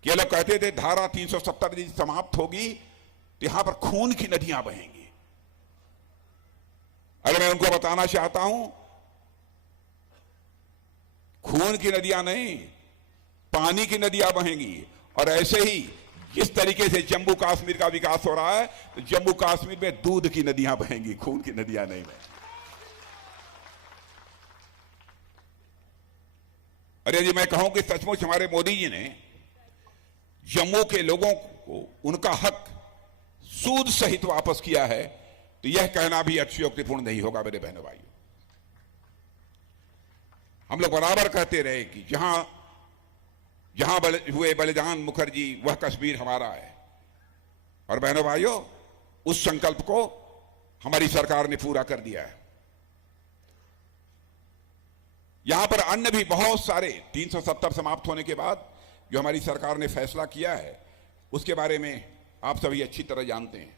कि ये लोग कहते थे धारा 370 यदि समाप्त होगी तो यहां पर खून की नदियां बहेंगी। अरे मैं उनको बताना चाहता हूं, खून की नदियां नहीं, पानी की नदियां बहेंगी। और ऐसे ही जिस तरीके से जम्मू कश्मीर का विकास हो रहा है, तो जम्मू कश्मीर में दूध की नदियां बहेंगी, खून की नदियां नहीं बहेंगी। अरे जी मैं कहूं कि सचमुच हमारे मोदी जी ने जम्मू के लोगों को उनका हक सूद सहित वापस किया है, तो यह कहना भी अतिशयोक्तिपूर्ण नहीं होगा मेरे बहनों भाइयों। हम लोग बराबर कहते रहे कि जहां हुए बलिदान मुखर्जी वह कश्मीर हमारा है। और बहनों भाइयों, उस संकल्प को हमारी सरकार ने पूरा कर दिया है। यहां पर अन्य भी बहुत सारे 370 समाप्त होने के बाद जो हमारी सरकार ने फैसला किया है, उसके बारे में आप सभी अच्छी तरह जानते हैं।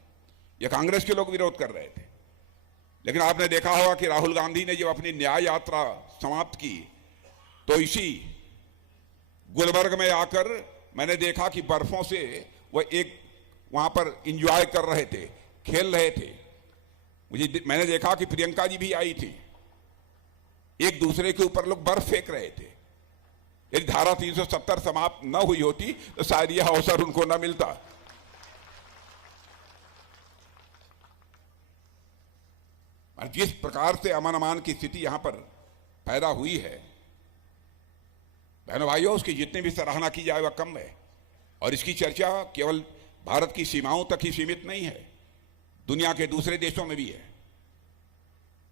यह कांग्रेस के लोग विरोध कर रहे थे, लेकिन आपने देखा होगा कि राहुल गांधी ने जब अपनी न्याय यात्रा समाप्त की तो इसी गुलबर्ग में आकर मैंने देखा कि बर्फों से वह एक वहां पर एंजॉय कर रहे थे, खेल रहे थे। मैंने देखा कि प्रियंका जी भी आई थी, एक दूसरे के ऊपर लोग बर्फ फेंक रहे थे। यदि धारा 370 समाप्त न हुई होती तो शायद यह अवसर उनको न मिलता। और जिस प्रकार से अमन अमान की स्थिति यहां पर पैदा हुई है, बहनों भाइयों, उसकी जितनी भी सराहना की जाए वह कम है। और इसकी चर्चा केवल भारत की सीमाओं तक ही सीमित नहीं है, दुनिया के दूसरे देशों में भी है।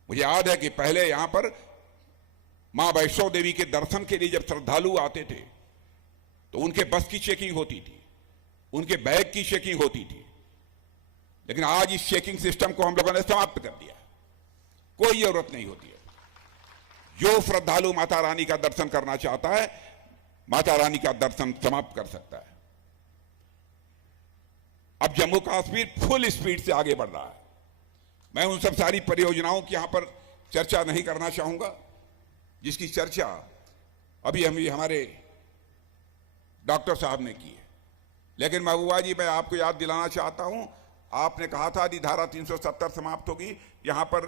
मुझे याद है कि पहले यहां पर मां वैष्णो देवी के दर्शन के लिए जब श्रद्धालु आते थे तो उनके बस की चेकिंग होती थी, उनके बैग की चेकिंग होती थी। लेकिन आज इस चेकिंग सिस्टम को हम लोगों ने समाप्त कर दिया, कोई जरूरत नहीं होती है। जो श्रद्धालु माता रानी का दर्शन करना चाहता है, माता रानी का दर्शन समाप्त कर सकता है। अब जम्मू कश्मीर फुल स्पीड से आगे बढ़ रहा है। मैं उन सब सारी परियोजनाओं की यहां पर चर्चा नहीं करना चाहूंगा, जिसकी चर्चा अभी हमारे डॉक्टर साहब ने की है। लेकिन महबूबा जी, मैं आपको याद दिलाना चाहता हूं, आपने कहा था यदि धारा 370 समाप्त होगी, यहां पर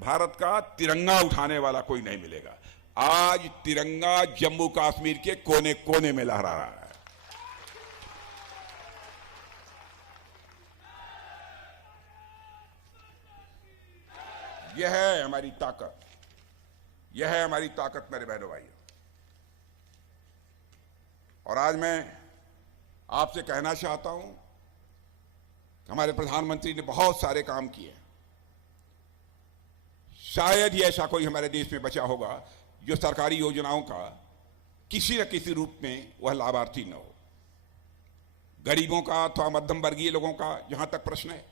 भारत का तिरंगा उठाने वाला कोई नहीं मिलेगा। आज तिरंगा जम्मू कश्मीर के कोने कोने में लहरा रहा है। यह है हमारी ताकत, यह है हमारी ताकत मेरे बहनों भाइयों। और आज मैं आपसे कहना चाहता हूं कि हमारे प्रधानमंत्री ने बहुत सारे काम किए। शायद ही ऐसा कोई हमारे देश में बचा होगा जो सरकारी योजनाओं का किसी न किसी रूप में वह लाभार्थी न हो। गरीबों का अथवा मध्यम वर्गीय लोगों का जहां तक प्रश्न है,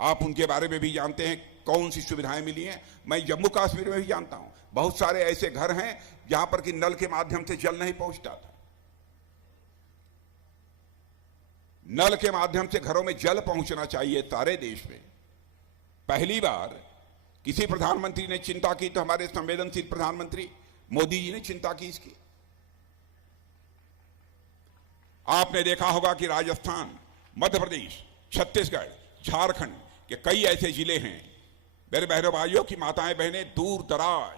आप उनके बारे में भी जानते हैं कौन सी सुविधाएं मिली हैं। मैं जम्मू कश्मीर में भी जानता हूं, बहुत सारे ऐसे घर हैं जहां पर कि नल के माध्यम से जल नहीं पहुंचता था। नल के माध्यम से घरों में जल पहुंचना चाहिए सारे देश में। पहली बार किसी प्रधानमंत्री ने चिंता की तो हमारे संवेदनशील प्रधानमंत्री मोदी जी ने चिंता की इसकी। आपने देखा होगा कि राजस्थान, मध्य प्रदेश, छत्तीसगढ़, झारखंड के कई ऐसे जिले हैं मेरे बहनों भाइयों की माताएं बहनें दूर दराज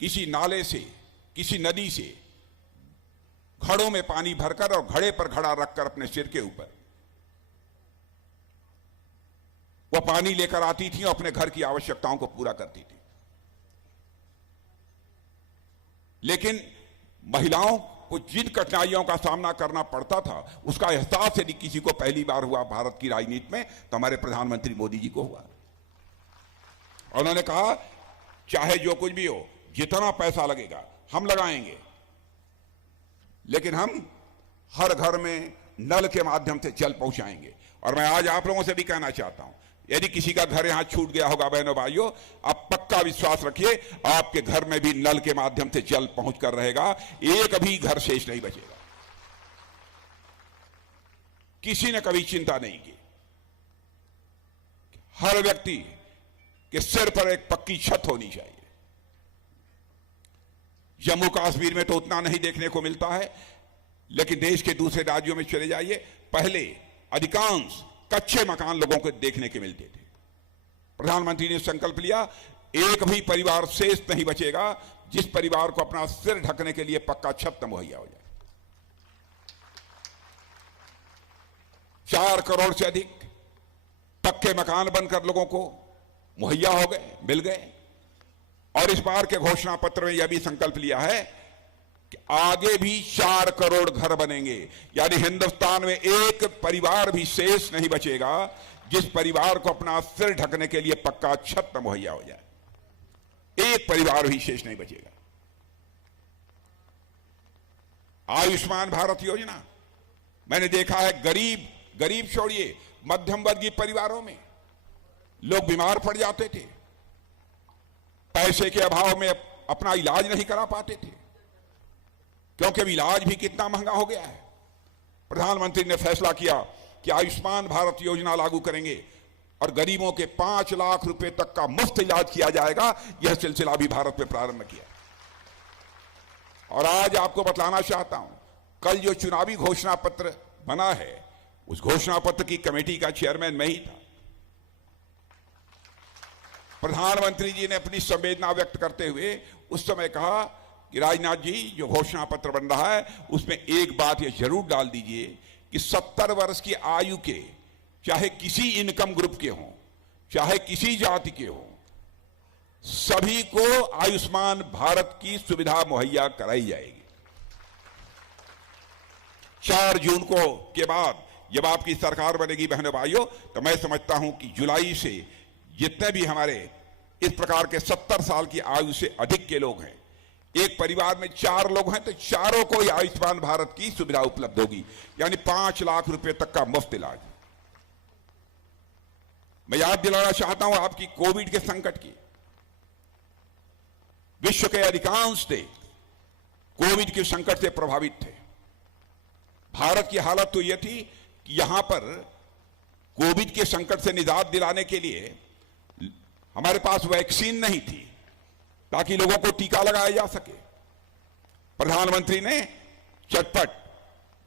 किसी नाले से, किसी नदी से घड़ों में पानी भरकर और घड़े पर घड़ा रखकर अपने सिर के ऊपर वो पानी लेकर आती थी और अपने घर की आवश्यकताओं को पूरा करती थी। लेकिन महिलाओं को जिन कठिनाइयों का सामना करना पड़ता था उसका एहसास यदि किसी को पहली बार हुआ भारत की राजनीति में तो हमारे प्रधानमंत्री मोदी जी को हुआ। और उन्होंने कहा चाहे जो कुछ भी हो, जितना पैसा लगेगा हम लगाएंगे, लेकिन हम हर घर में नल के माध्यम से जल पहुंचाएंगे। और मैं आज आप लोगों से भी कहना चाहता हूं, यदि किसी का घर यहां छूट गया होगा बहनों भाइयों, आप पक्का विश्वास रखिए आपके घर में भी नल के माध्यम से जल पहुंचकर रहेगा, एक भी घर शेष नहीं बचेगा। किसी ने कभी चिंता नहीं की। हर व्यक्ति के सिर पर एक पक्की छत होनी चाहिए। जम्मू कश्मीर में तो उतना नहीं देखने को मिलता है, लेकिन देश के दूसरे राज्यों में चले जाइए, पहले अधिकांश कच्चे मकान लोगों को देखने के मिलते थे। प्रधानमंत्री ने संकल्प लिया एक भी परिवार शेष नहीं बचेगा जिस परिवार को अपना सिर ढकने के लिए पक्का छत मुहैया हो जाए। 4 करोड़ से अधिक पक्के मकान बनकर लोगों को मुहैया हो गए, मिल गए। और इस बार के घोषणा पत्र में यह भी संकल्प लिया है कि आगे भी 4 करोड़ घर बनेंगे, यानी हिंदुस्तान में एक परिवार भी शेष नहीं बचेगा जिस परिवार को अपना सिर ढकने के लिए पक्का छत मुहैया हो जाए। एक परिवार भी शेष नहीं बचेगा। आयुष्मान भारत योजना, मैंने देखा है गरीब छोड़िए, मध्यम वर्गीय परिवारों में लोग बीमार पड़ जाते थे, पैसे के अभाव में अपना इलाज नहीं करा पाते थे, क्योंकि अब इलाज भी कितना महंगा हो गया है। प्रधानमंत्री ने फैसला किया कि आयुष्मान भारत योजना लागू करेंगे और गरीबों के 5 लाख रुपए तक का मुफ्त इलाज किया जाएगा। यह सिलसिला भी भारत में प्रारंभ किया। और आज आपको बतलाना चाहता हूं, कल जो चुनावी घोषणा पत्र बना है उस घोषणा पत्र की कमेटी का चेयरमैन मैं ही था। प्रधानमंत्री जी ने अपनी संवेदना व्यक्त करते हुए उस समय कहा कि राजनाथ जी, जो घोषणा पत्र बन रहा है उसमें एक बात ये जरूर डाल दीजिए कि 70 वर्ष की आयु के, चाहे किसी इनकम ग्रुप के हों, चाहे किसी जाति के हों, सभी को आयुष्मान भारत की सुविधा मुहैया कराई जाएगी। 4 जून को के बाद जब आपकी सरकार बनेगी बहनों भाइयों, तो मैं समझता हूं कि जुलाई से जितने भी हमारे इस प्रकार के 70 साल की आयु से अधिक के लोग हैं, एक परिवार में 4 लोग हैं तो चारों को ही आयुष्मान भारत की सुविधा उपलब्ध होगी, यानी 5 लाख रुपए तक का मुफ्त इलाज। मैं याद दिलाना चाहता हूं आपकी कोविड के संकट की। विश्व के अधिकांश देश कोविड के संकट से प्रभावित थे। भारत की हालत तो यह थी कि यहां पर कोविड के संकट से निजात दिलाने के लिए हमारे पास वैक्सीन नहीं थी ताकि लोगों को टीका लगाया जा सके। प्रधानमंत्री ने चटपट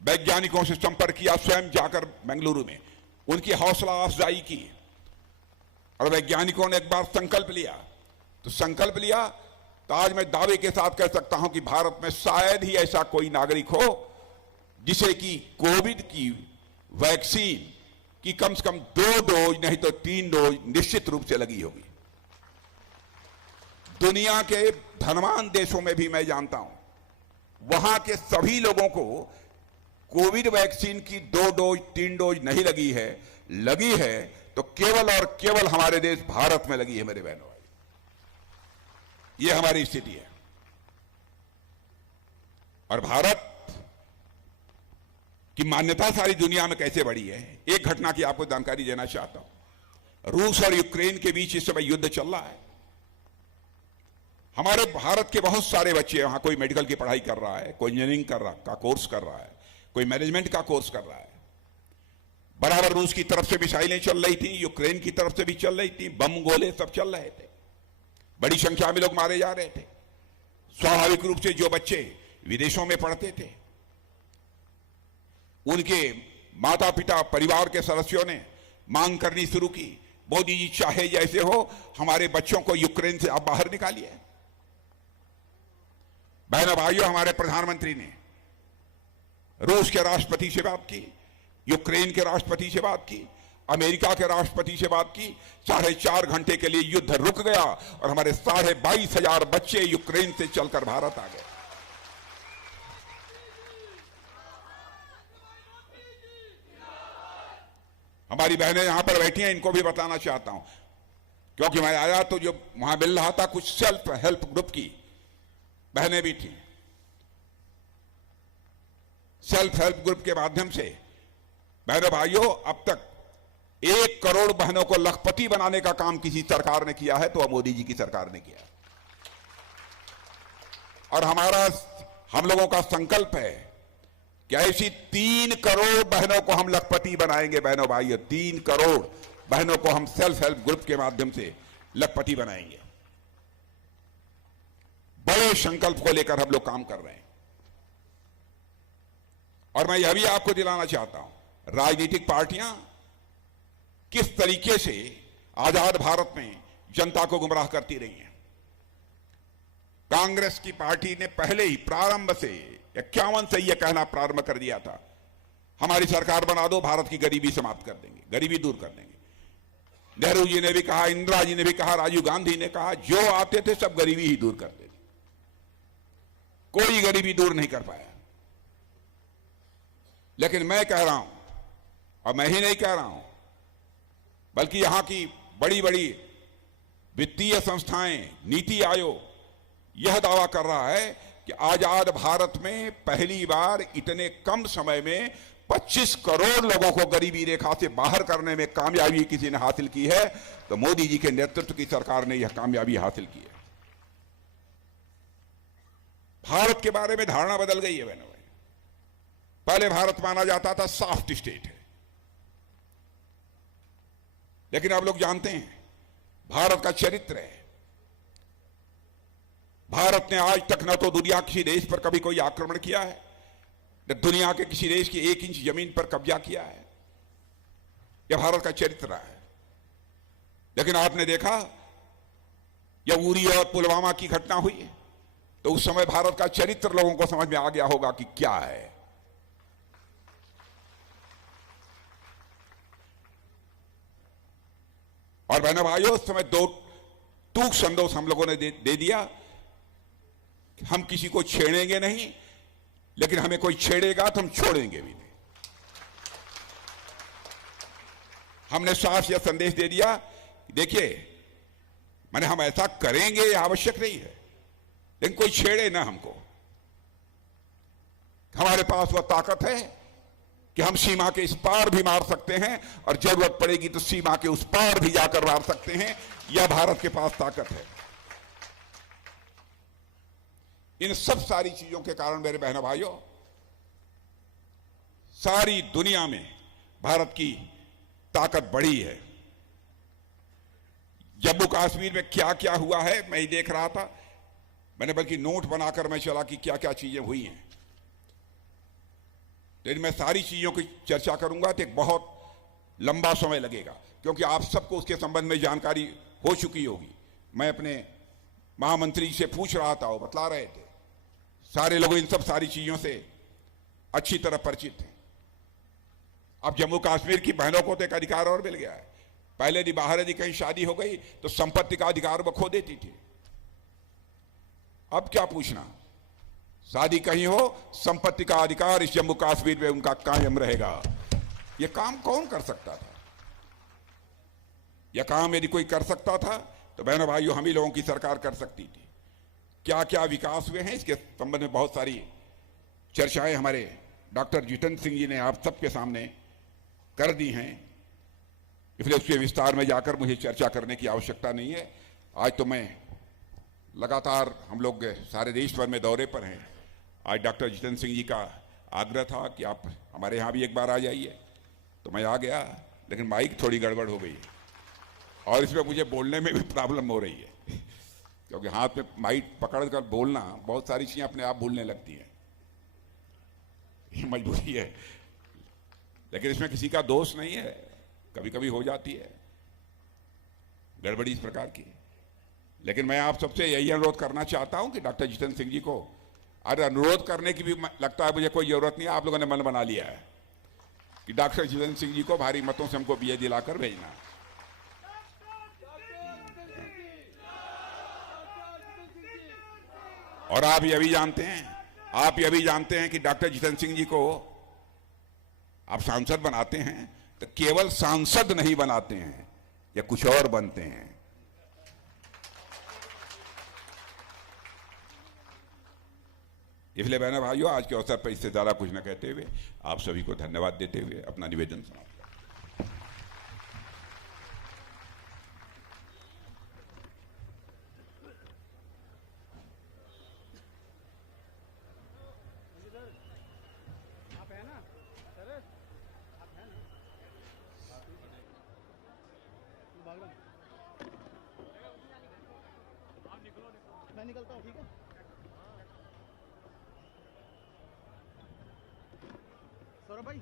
वैज्ञानिकों से संपर्क किया, स्वयं जाकर बेंगलुरु में उनकी हौसला अफजाई की और वैज्ञानिकों ने एक बार संकल्प लिया तो आज मैं दावे के साथ कह सकता हूं कि भारत में शायद ही ऐसा कोई नागरिक हो जिसे कि कोविड की वैक्सीन की कम से कम 2 डोज नहीं तो 3 डोज निश्चित रूप से लगी होगी। दुनिया के धनवान देशों में भी मैं जानता हूं वहां के सभी लोगों को कोविड वैक्सीन की 2 डोज 3 डोज नहीं लगी है तो केवल और केवल हमारे देश भारत में लगी है। मेरे बहनों भाई, ये हमारी स्थिति है। और भारत की मान्यता सारी दुनिया में कैसे बढ़ी है, एक घटना की आपको जानकारी देना चाहता हूं। रूस और यूक्रेन के बीच इस समय युद्ध चल रहा है। हमारे भारत के बहुत सारे बच्चे वहां, कोई मेडिकल की पढ़ाई कर रहा है, कोई इंजीनियरिंग का कोर्स कर रहा है, कोई मैनेजमेंट का कोर्स कर रहा है। बराबर रूस की तरफ से मिसाइलें चल रही थी, यूक्रेन की तरफ से भी चल रही थी, बम गोले सब चल रहे थे, बड़ी संख्या में लोग मारे जा रहे थे। स्वाभाविक रूप से जो बच्चे विदेशों में पढ़ते थे उनके माता पिता परिवार के सदस्यों ने मांग करनी शुरू की, मोदी जी चाहे जैसे हो हमारे बच्चों को यूक्रेन से आप बाहर निकालिए। बहनों भाइयों, हमारे प्रधानमंत्री ने रूस के राष्ट्रपति से बात की, यूक्रेन के राष्ट्रपति से बात की, अमेरिका के राष्ट्रपति से बात की। 4.5 घंटे के लिए युद्ध रुक गया और हमारे 22,500 बच्चे यूक्रेन से चलकर भारत आ गए। हमारी बहनें यहां पर बैठी हैं, इनको भी बताना चाहता हूं, क्योंकि मैं आया तो जो वहां मिल रहा था कुछ सेल्फ हेल्प ग्रुप की बहनें भी थी। सेल्फ हेल्प ग्रुप के माध्यम से बहनों भाइयों अब तक 1 करोड़ बहनों को लखपति बनाने का काम किसी सरकार ने किया है तो मोदी जी की सरकार ने किया। और हम लोगों का संकल्प है कि ऐसी 3 करोड़ बहनों को हम लखपति बनाएंगे। बहनों भाइयों, 3 करोड़ बहनों को हम सेल्फ हेल्प ग्रुप के माध्यम से लखपति बनाएंगे। बड़े संकल्प को लेकर हम लोग काम कर रहे हैं। और मैं यह भी आपको दिलाना चाहता हूं, राजनीतिक पार्टियां किस तरीके से आजाद भारत में जनता को गुमराह करती रही हैं। कांग्रेस की पार्टी ने पहले ही प्रारंभ से 51 से यह कहना प्रारंभ कर दिया था, हमारी सरकार बना दो, भारत की गरीबी समाप्त कर देंगे, गरीबी दूर कर देंगे। नेहरू जी ने भी कहा, इंदिरा जी ने भी कहा, राजीव गांधी ने कहा, जो आते थे सब गरीबी ही दूर करते थे। कोई गरीबी दूर नहीं कर पाया। लेकिन मैं कह रहा हूं, और मैं ही नहीं कह रहा हूं, बल्कि यहां की बड़ी बड़ी वित्तीय संस्थाएं, नीति आयोग यह दावा कर रहा है कि आजाद भारत में पहली बार इतने कम समय में 25 करोड़ लोगों को गरीबी रेखा से बाहर करने में कामयाबी किसी ने हासिल की है तो मोदी जी के नेतृत्व की सरकार ने यह कामयाबी हासिल की है। भारत के बारे में धारणा बदल गई है बहनों। पहले भारत माना जाता था सॉफ्ट स्टेट है, लेकिन आप लोग जानते हैं भारत का चरित्र है। भारत ने आज तक न तो दुनिया किसी देश पर कभी कोई आक्रमण किया है, न दुनिया के किसी देश की 1 इंच जमीन पर कब्जा किया है। यह भारत का चरित्र रहा है। लेकिन आपने देखा जब उरी और पुलवामा की घटना हुई तो उस समय भारत का चरित्र लोगों को समझ में आ गया होगा कि क्या है। और बहनों भाइयों, उस समय 2 टूक संदेश हम लोगों ने दे दिया, हम किसी को छेड़ेंगे नहीं, लेकिन हमें कोई छेड़ेगा तो हम छोड़ेंगे भी नहीं। हमने साफ यह संदेश दे दिया देखिए, मैंने हम ऐसा करेंगे ये आवश्यक नहीं है, लेकिन कोई छेड़े ना हमको। हमारे पास वह ताकत है कि हम सीमा के इस पार भी मार सकते हैं और जरूरत पड़ेगी तो सीमा के उस पार भी जाकर मार सकते हैं। यह भारत के पास ताकत है। इन सब सारी चीजों के कारण मेरे बहनों भाइयों, सारी दुनिया में भारत की ताकत बढ़ी है। जम्मू कश्मीर में क्या क्या हुआ है मैं ही देख रहा था। मैंने बल्कि नोट बनाकर मैं चला कि क्या क्या चीजें हुई हैं। लेकिन मैं सारी चीजों की चर्चा करूंगा तो एक बहुत लंबा समय लगेगा, क्योंकि आप सबको उसके संबंध में जानकारी हो चुकी होगी। मैं अपने महामंत्री से पूछ रहा था, वो बतला रहे थे। सारे लोग इन सब सारी चीजों से अच्छी तरह परिचित हैं। अब जम्मू कश्मीर की बहनों को तो एक अधिकार और मिल गया है। पहले यदि बाहर यदि कहीं शादी हो गई तो संपत्ति का अधिकार वो खो देती थी। अब क्या पूछना, शादी कहीं हो, संपत्ति का अधिकार इस जम्मू कश्मीर में उनका कायम रहेगा। यह काम कौन कर सकता था? यह काम यदि कोई कर सकता था तो बहनों भाइयों हम ही लोगों की सरकार कर सकती थी। क्या क्या विकास हुए हैं इसके संबंध में बहुत सारी चर्चाएं हमारे डॉक्टर जितेंद्र सिंह जी ने आप सबके सामने कर दी हैं, इसलिए उसके विस्तार में जाकर मुझे चर्चा करने की आवश्यकता नहीं है। आज तो मैं लगातार, हम लोग सारे देश भर में दौरे पर हैं। आज डॉक्टर जितेंद्र सिंह जी का आग्रह था कि आप हमारे यहाँ भी एक बार आ जाइए, तो मैं आ गया, लेकिन माइक थोड़ी गड़बड़ हो गई और इसमें मुझे बोलने में भी प्रॉब्लम हो रही है, क्योंकि हाथ में माइक पकड़कर बोलना बहुत सारी चीजें अपने आप भूलने लगती हैं। ये मजबूरी है, लेकिन इसमें किसी का दोष नहीं है, कभी कभी हो जाती है गड़बड़ी इस प्रकार की। लेकिन मैं आप सबसे यही अनुरोध करना चाहता हूं कि डॉक्टर जितेंद्र सिंह जी को, अरे अनुरोध करने की भी लगता है मुझे कोई जरूरत नहीं है, आप लोगों ने मन बना लिया है कि डॉक्टर जितेंद्र सिंह जी को भारी मतों से हमको बीए दिलाकर भेजना। और आप ये भी जानते हैं कि डॉक्टर जितेंद्र सिंह जी को आप सांसद बनाते हैं तो केवल सांसद नहीं बनाते हैं, या कुछ और बनते हैं। इसलिए बहनों भाइयों, आज के अवसर पर इससे ज्यादा कुछ न कहते हुए आप सभी को धन्यवाद देते हुए अपना निवेदन समाप्त। मैं निकलता हूँ, ठीक है? सौरभ भाई